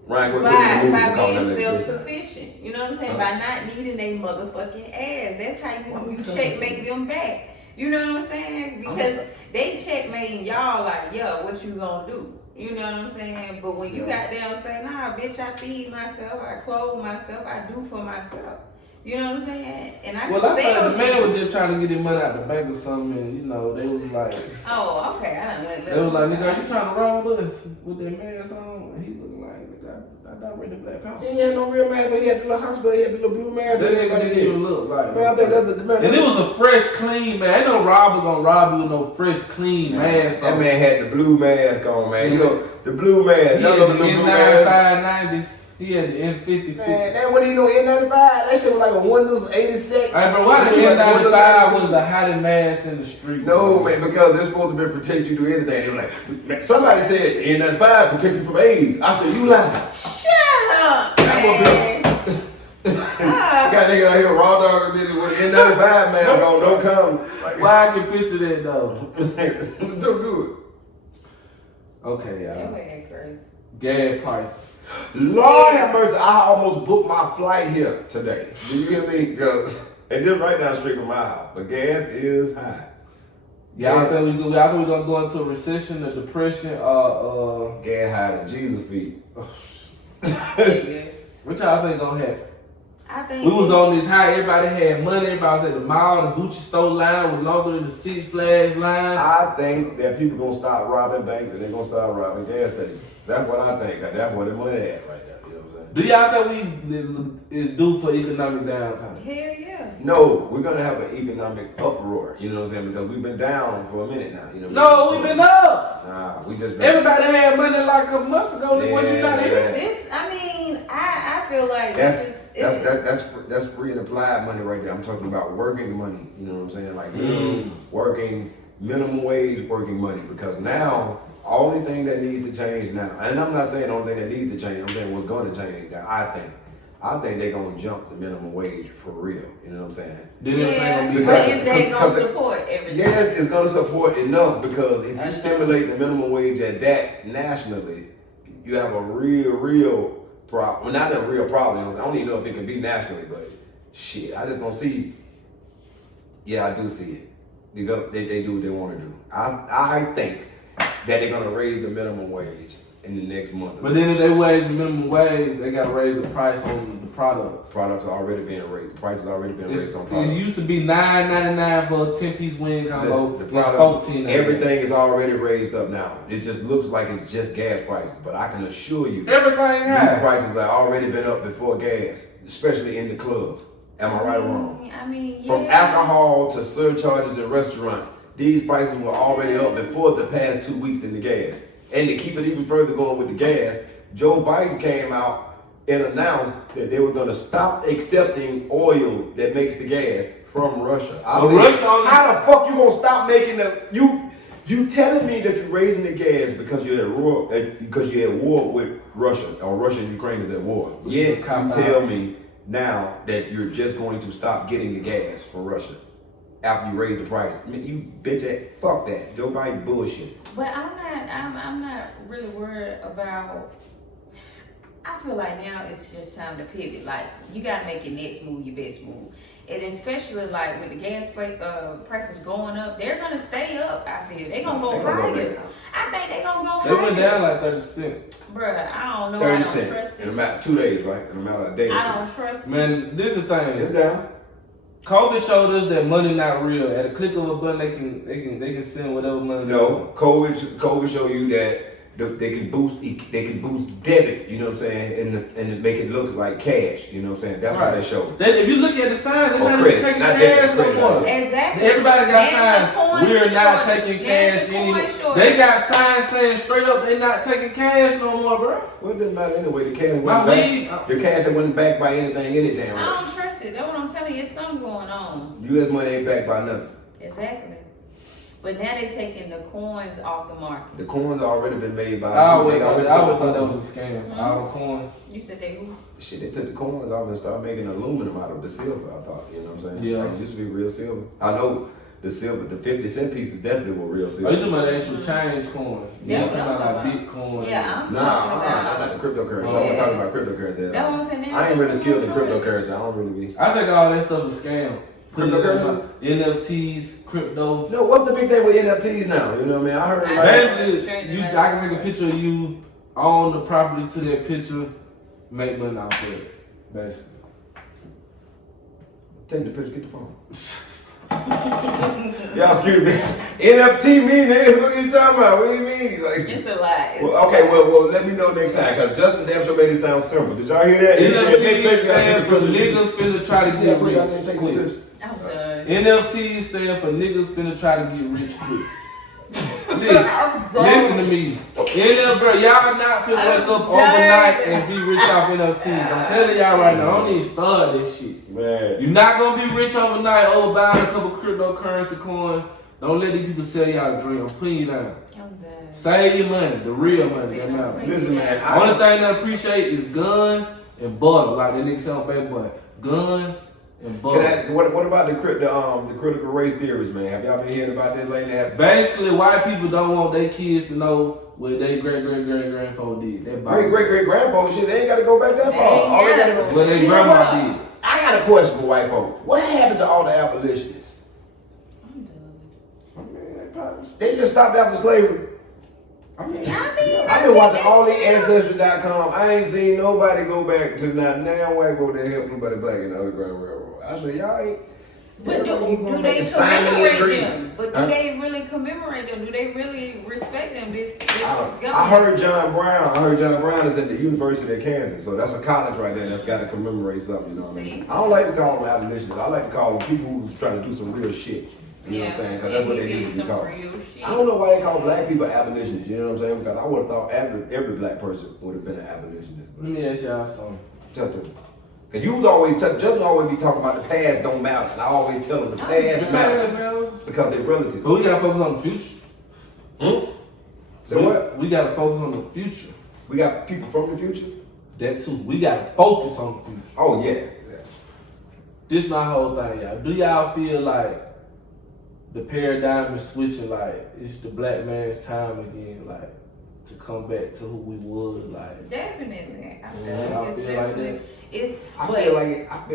Ryan, go ahead and By call being that bitch. self-sufficient. You know what I'm saying? By not needing a motherfucking ass. That's how you checkmate them back. You know what I'm saying? Because they checkmating y'all like, yeah, what you gonna do? You know what I'm saying? But when you got down say, nah, bitch, I feed myself, I clothe myself, I do for myself. You know what I'm saying? And I Well, can I sell thought the man to was just trying to get his money out the bank or something, and you know, they was like, Oh, okay. I don't let they was like, nigga, are you trying to rob us with that mask on? And he looking like, nigga, I read the Black Panther. He had no real mask, but he had the little hospital, he had the little blue mask. That nigga didn't even look like. Man, I think that's the man. And it was a fresh, clean man. Ain't no robber gonna rob you with no fresh, clean mask. That on. man had the blue mask on, man. You Yeah. know, the blue mask. He Y'all had know the the blue mask. N9590s. He had the N50. Man, that wasn't even no N95. That shit was like a Windows 86. Hey, bro, why the That shit was like N95 Windows was the hottest mask in the street? No, bro? man, because they're supposed to be protect you through anything. They were like, man, somebody said N95 protect you from AIDS. I said, you lying. Shut up, man. Got nigga out here raw dog with N95 man on, don't come. Like, Why I can picture that though? don't do Okay, Your y'all. ass crazy. Gas prices. it. Lord have mercy, I almost booked my flight here today. Do you hear me? And then right down the street from my house. But gas is high. Y'all think we gonna go into a recession, a depression, Gas high than Jesus feet. Yeah. what y'all think gonna happen? I think We was on this high, everybody had money, everybody was at the mall, the Gucci store line was longer than the Six Flags line. I think that people gonna start robbing banks and they're gonna start robbing gas stations. That's what I think. That's where the money at right there. You know what I'm saying? Do y'all think we is due for economic downtime? Hell yeah. No, we're gonna have an economic uproar. You know what I'm saying? Because we've been down for a minute now. You know. No, we've been up. Nah, we just been. Everybody had money like a month ago. Then once you not here. This, I mean, I feel like That's free and applied money right there. I'm talking about working money. You know what I'm saying? Like working minimum wage working money. Because now, only thing that needs to change now, and I'm not saying the only thing that needs to change. I'm saying what's going to change. That I think they're gonna jump the minimum wage for real. You know what I'm saying? Then everything gonna be but better. is that Because gonna support everything? Yes, it's gonna support enough because if That's you stimulate the minimum wage at that nationally, you have a real problem. Well, not a real problem. I don't even know if it can be nationally, but shit, I just don't see. Yeah, I do see it. They do what they want to do. I think that they're gonna raise the minimum wage in the next month. But then if they raise the minimum wage, they gotta raise the price on the products. Products are already being raised. The price has already been raised on It products. used to be $9.99 for a 10-piece wing combo. Listen, the It's products, $14. everything is already raised up now. It just looks like it's just gas prices, but I can assure you, Everything these high. prices have already been up before gas, especially in the club. Am I right or wrong? I mean, From alcohol to surcharges in restaurants, these prices were already up before the past 2 weeks in the gas. And to keep it even further going with the gas, Joe Biden came out and announced that they were going to stop accepting oil that makes the gas from Russia. But Russia only- how the fuck you gonna stop making the you telling me that you're raising the gas because you're at war with Russia or Russia and Ukraine is at war? Which Yet is a you cop-out. tell me now that you're just going to stop getting the gas for Russia after you raise the price. I mean, you bitch ass, fuck that. Joe Biden bullshit. But I'm not really worried about. I feel like now it's just time to pivot. Like you gotta make your next move your best move, and especially like with the gas prices going up, they're gonna stay up. I feel they're gonna go They gonna go higher. down. I think they're gonna go They higher. went down like 30 cents. Bruh, I don't know. 30 I don't cents trust in a it. matter of 2 days, right? In a matter of a day or I two. don't trust it. Man, this is the It's thing. down. COVID showed us that money not real. At a click of a button, they can send whatever money. No, COVID show you that they can boost debit. You know what I'm saying, and make it look like cash. You know what I'm saying? That's what they show. Then if you look at the signs, they're Or not credit, even taking not cash debit, no credit, more. not debit. Exactly. Everybody got There's a signs. coin We're not shortage. taking There's cash a coin anymore. shortage. They got signs saying straight up they not taking cash no more, bro. Well, it doesn't matter anyway. The cash My wasn't weed- back. The cash that wasn't backed by anything in it damn I way. don't trust it. That's what I'm telling you. It's something going on. U.S. money ain't backed by nothing. Exactly. But now they're taking the coins off the market. The coins already been made by. I always they already thought took the that coins. was a scam. Mhm. All the coins. You said they who? Shit, they took the coins off and started making aluminum out of the silver. I thought, you know what I'm saying? Yeah. Like, it used to be real silver. I know the silver, the 50-cent pieces definitely were real Oh, silver. you talking about the actual change coins? Yeah, You that's talking what I'm about like talking Bitcoin? Yeah, I'm Nah, talking about. not the cryptocurrency. Oh, I'm yeah. talking about cryptocurrency. That's what I'm saying. I ain't really skilled in cryptocurrency. I don't really be. I think all that stuff is scam. Cryptocurrency? NFTs, crypto. No, what's the big thing with NFTs now? You know what I mean? I heard like, Basically, I can take a picture of you, own the property to that picture, make money off of it. Basically. Take the picture, get the phone. Y'all excuse me. NFT meaning, what are you talking about? What do you mean? Like, It's a lie. well, okay, well, let me know next time, because Justin damn sure made it sound simple. Did y'all hear that? NFT stand for niggas finna try to get rich Take the quick. picture. I'm done. NFT stand for niggas finna try to get rich quick. Listen to me. Bro, y'all not finna wake up overnight and be rich off NFTs. I'm telling y'all right now, don't even start this shit. Man. You're not gonna be rich overnight over buying a couple cryptocurrency coins. Don't let these people sell y'all a dream. I'm putting you down. I'm done. Save your money, the real money. That matters. Listen, man. Only thing that I appreciate is guns and butter, like the nigga said on Baby Boy. Guns and butter. What about the critical race theories, man? Have y'all been hearing about this lately? Basically, white people don't want their kids to know what their great-great-great-grandfather did. That Great-great-grandfather shit, they ain't got to go back that far. They All they ain't gotta what their You know grandma what? did. I got a question for white folks. What happened to all the abolitionists? I'm done. They just stopped after slavery. I mean, I've been watching all the Ancestry.com. I ain't seen nobody go back to now white folk that helped nobody black in the Underground Railroad. I said, y'all ain't. But do they commemorate them? But do they really commemorate them? Do they really respect them? This government? I heard John Brown is at the University of Kansas, so that's a college right there that's got to commemorate something. You know what I mean? I don't like to call them abolitionists. I like to call them people who's trying to do some real shit. You know what I'm saying? Because that's what they need to be called. I don't know why they call black people abolitionists. You know what I'm saying? Because I would have thought every black person would have been an abolitionist. Let me ask y'all something. Because you was always, Justin always be talking about the past don't matter. And I always tell them the past matters because they're relative. But we gotta focus on the future. So what? We gotta focus on the future. We got people from the future? That too. We gotta focus on the future. Oh, yeah. This my whole thing, y'all. Do y'all feel like the paradigm is switching, like it's the black man's time again, like to come back to who we was, like? Definitely. I feel Yeah, like I it's feel like definitely. that. I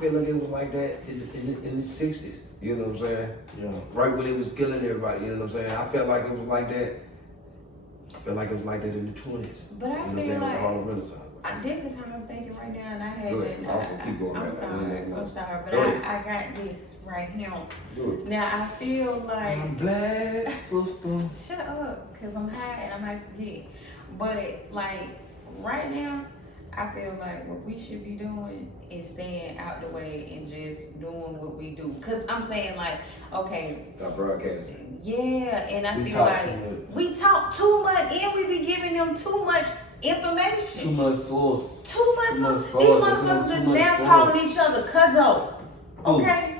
feel like it was like that in the 60s. You know what I'm saying? Yeah. Right when it was killing everybody. You know what I'm saying? I felt like it was like that. I feel like it was like that in the 20s. But I you know what I'm feel saying? like With the Harlem Renaissance. This is how I'm thinking right now, and I had Go ahead. it. I'll keep going I'm back. sorry, but Go ahead. I got this right here. Do it. Now I feel like My black sister. shut up, cause I'm high and I might forget. But like right now, I feel like what we should be doing is staying out the way and just doing what we do. Cause I'm saying like, okay, Stop broadcasting. yeah, and I We feel talk like too much. we talk too much and we be giving them too much information. Too much sauce. Too much. Too much These sauce. motherfuckers Too is much now sauce. calling each other cuzzo. Who? Okay?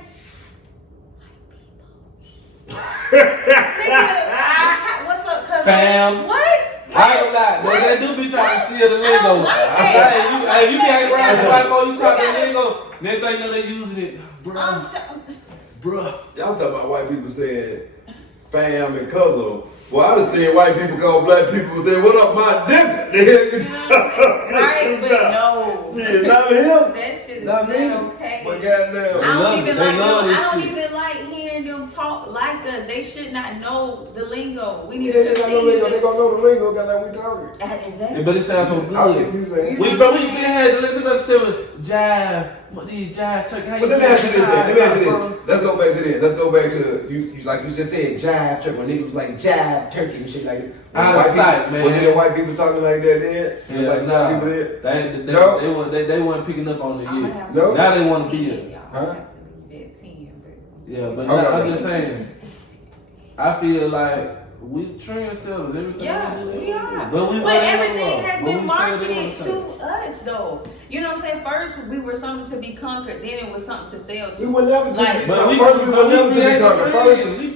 Nigga, what's up, cuzzo? Fam. What? I ain't gonna lie, they do be trying to steal the lingo. I don't like that. Hey, you can't around the white boy, you talk that lingo. Next thing you know, they using it. Bruh. Y'all talking about white people saying fam and cousin. Well, I done seen white people call black people say, what up, my nigga? The hell you talking Right, but about? no. Shit, not him. That shit is Not not me. okay. But goddamn. I love don't even it. They like them. love this I don't shit. even like hearing them talk like us. They should not know the lingo. We need They to should not know continue lingo. They to. gonna know the lingo because that we talking. Exactly. But it sounds so How can good. you say? We been had to listen to say jive. These jive turkey. How But you let me ask you this then. Let me ask you brother? this. Let's go back to this. Let's go back to you like you just said, jive turkey. When niggas was like jive turkey and shit like that. Out of sight, man. Was it the white people talking like that then? Yeah, Like nah. white people did? No. They weren't picking up on it I'm gonna yet. have No. to Now they want to leave be it, it. y'all. Huh? I'm gonna have to leave it at 10, but- Yeah, but Okay. I'm just saying. I feel like we trendsetters. Everything Yeah, we do, we are. But everything has What been we say, they marketed wanna say. to us, though. You know what I'm saying? First, we were something to be conquered. Then it was something to sell to. We were never to Like- be, But we- first we but were we never to be created conquered.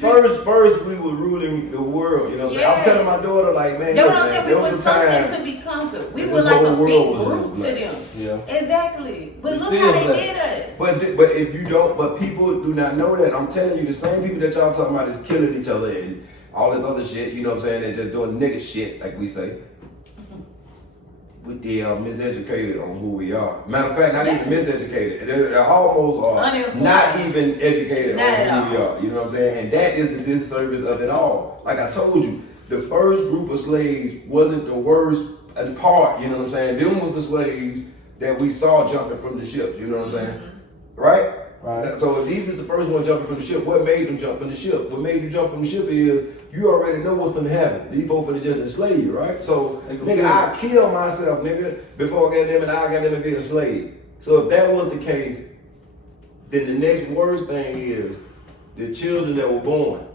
trends. First we were ruling the world. You know what I'm saying? I was telling my daughter like, man, That's look, what I'm man, saying. We there were was a time. something to be conquered. We And were this like whole a world big was group to black. them. Yeah. Exactly. But It's look still how they black. did us. But if you don't, but people do not know that. I'm telling you, the same people that y'all talking about is killing each other and all this other shit. You know what I'm saying? They're just doing nigga shit, like we say. They are miseducated on who we are. Matter of fact, not even miseducated. They're almost are Uninformed. not even educated Not at on who we all. are. You know what I'm saying? And that is the disservice of it all. Like I told you, the first group of slaves wasn't the worst part. You know what I'm saying? Them was the slaves that we saw jumping from the ships. You know what I'm saying? Right? Right. So if these is the first one jumping from the ship, what made them jump from the ship? What made you jump from the ship is you already know what's gonna happen. These folks finna just enslave you, right? So nigga, I kill myself, nigga, before I got them and I got them to be a slave. So if that was the case, then the next worst thing is the children that were born.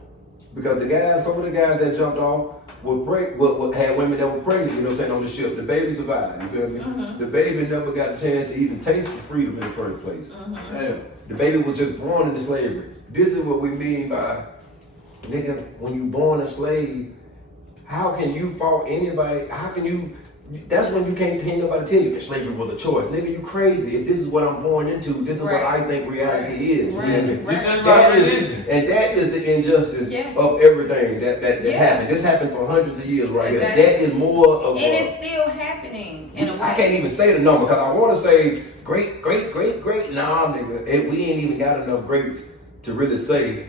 Because the guys, some of the guys that jumped off had women that were pregnant, you know what I'm saying, on the ship. The baby survived, you feel me? Mm-hmm. The baby never got the chance to even taste the freedom in the first place. Mm-hmm. Damn. The baby was just born into slavery. This is what we mean by, nigga, when you born a slave, how can you fault anybody? How can you, that's when you can't nobody tell you that slavery was a choice. Nigga, you crazy. If this is what I'm born into, this is what I think reality is. You know what I mean? Right. Just like That religion. and that is the injustice Yeah. of everything that Yeah. happened. This happened for hundreds of years right Exactly. here. That is more of And it's still happening in a way. I can't even say the number because I want to say great. Nah, nigga, we ain't even got enough greats to really say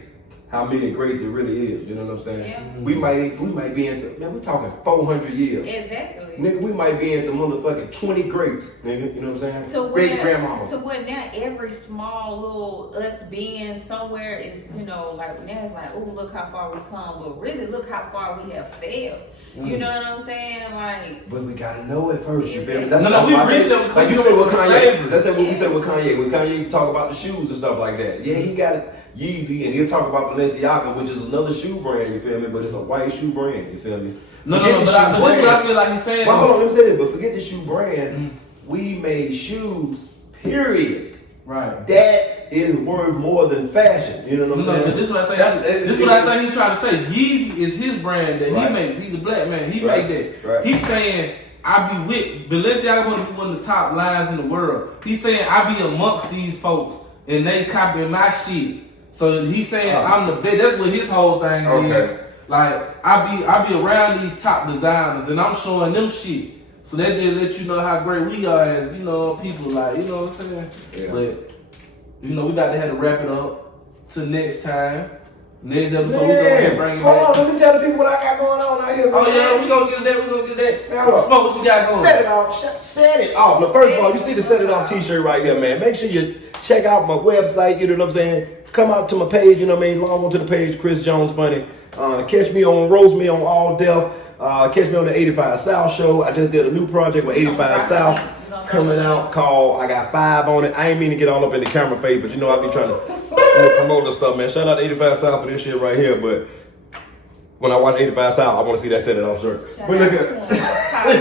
how many greats it really is. You know what I'm saying? Yeah. We might be into, man, we're talking 400 years. Exactly. Nigga, we might be into motherfucking 20 greats, nigga. You know what I'm saying? To Great grandmamas. to what now every small little us being somewhere is, you know, like now it's like, oh, look how far we come, but really look how far we have failed. You know what I'm saying? Like, But we gotta know it first, you feel me? No, no, we why I reached said- them like you said with Kanye. slavery. That's what we said with Kanye. When Kanye talk about the shoes and stuff like that. Yeah, he got it Yeezy, and he'll talk about Balenciaga, which is another shoe brand, you feel me? But it's a white shoe brand, you feel me? No, Forget the but shoe this is what I brand. feel like he's saying. But hold on, let me say this. But forget the shoe brand. We made shoes, period. Right. That is worth more than fashion. You know what I'm No, saying? but this is what I think. That's- This is what I think he's trying to say. Yeezy is his brand that Right. he makes. He's a black man. He Right. made that. Right. He's saying I be with Balenciaga want to be one of the top lines in the world. He's saying I be amongst these folks and they copying my shit. So he's saying I'm the best. That's what his whole thing is. Okay. Like I be around these top designers and I'm showing them shit. So that just let you know how great we are as, you know, people, like, you know what I'm saying? Yeah. But you know, we about to have to wrap it up till next time. Next episode, we Man, gonna bring it hold back. on, let me tell the people what I got going on out here. Oh man. yeah, we gonna get that. Man, hold on. Smoke what you got going. Set it off. Set it off. Now, first of all, you see the Set It Off t-shirt right here, man. Make sure you check out my website, you know what I'm saying? Come out to my page, you know what I mean? Log on to the page, Chris Jones Funny. Catch me on, roast me on All Death. Catch me on the 85 South show. I just did a new project with 85 South coming out called I Got 5 on it. I ain't mean to get all up in the camera face, but you know I be trying to promote this stuff, man. Shout out to 85 South for this shit right here, but when I watch 85 South, I want to see that Set It Off shirt. But look at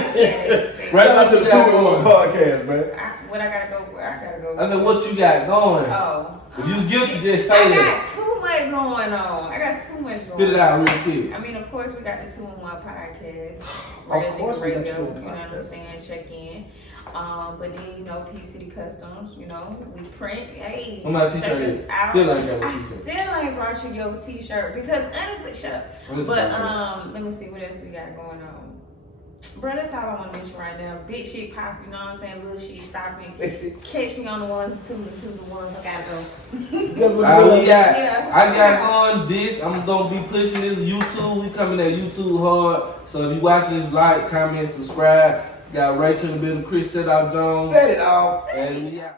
right out to the 2-in-1 podcast, man. What I gotta go? Where I gotta go? I said, what you got going? Oh. If you guilty, just I say it. got too much going on. I got too much going Spit it out on. real quick. I mean, of course, we got the 2-in-1 podcast. Of course we got Radio, 2-in-1 you know what I'm podcast. saying? Check in. But then, you know, P City Customs, you know, we print. Hey, What my t-shirt check is? us out. Still ain't got my I t-shirt. still ain't brought you your t-shirt because honestly, shut up. What is But it? let me see what else we got going on. Bro, that's all I want to mention right now. Big shit pop, you know what I'm saying? Little shit stopping. Catch me on the ones and twos and twos and ones. I gotta go. Yeah. I got going this. I'm gonna be pushing this YouTube. We coming at YouTube hard. So if you watching this, like, comment, subscribe. Got Rachel in the building, Chris Set Out Jones. Set It Off. And we out.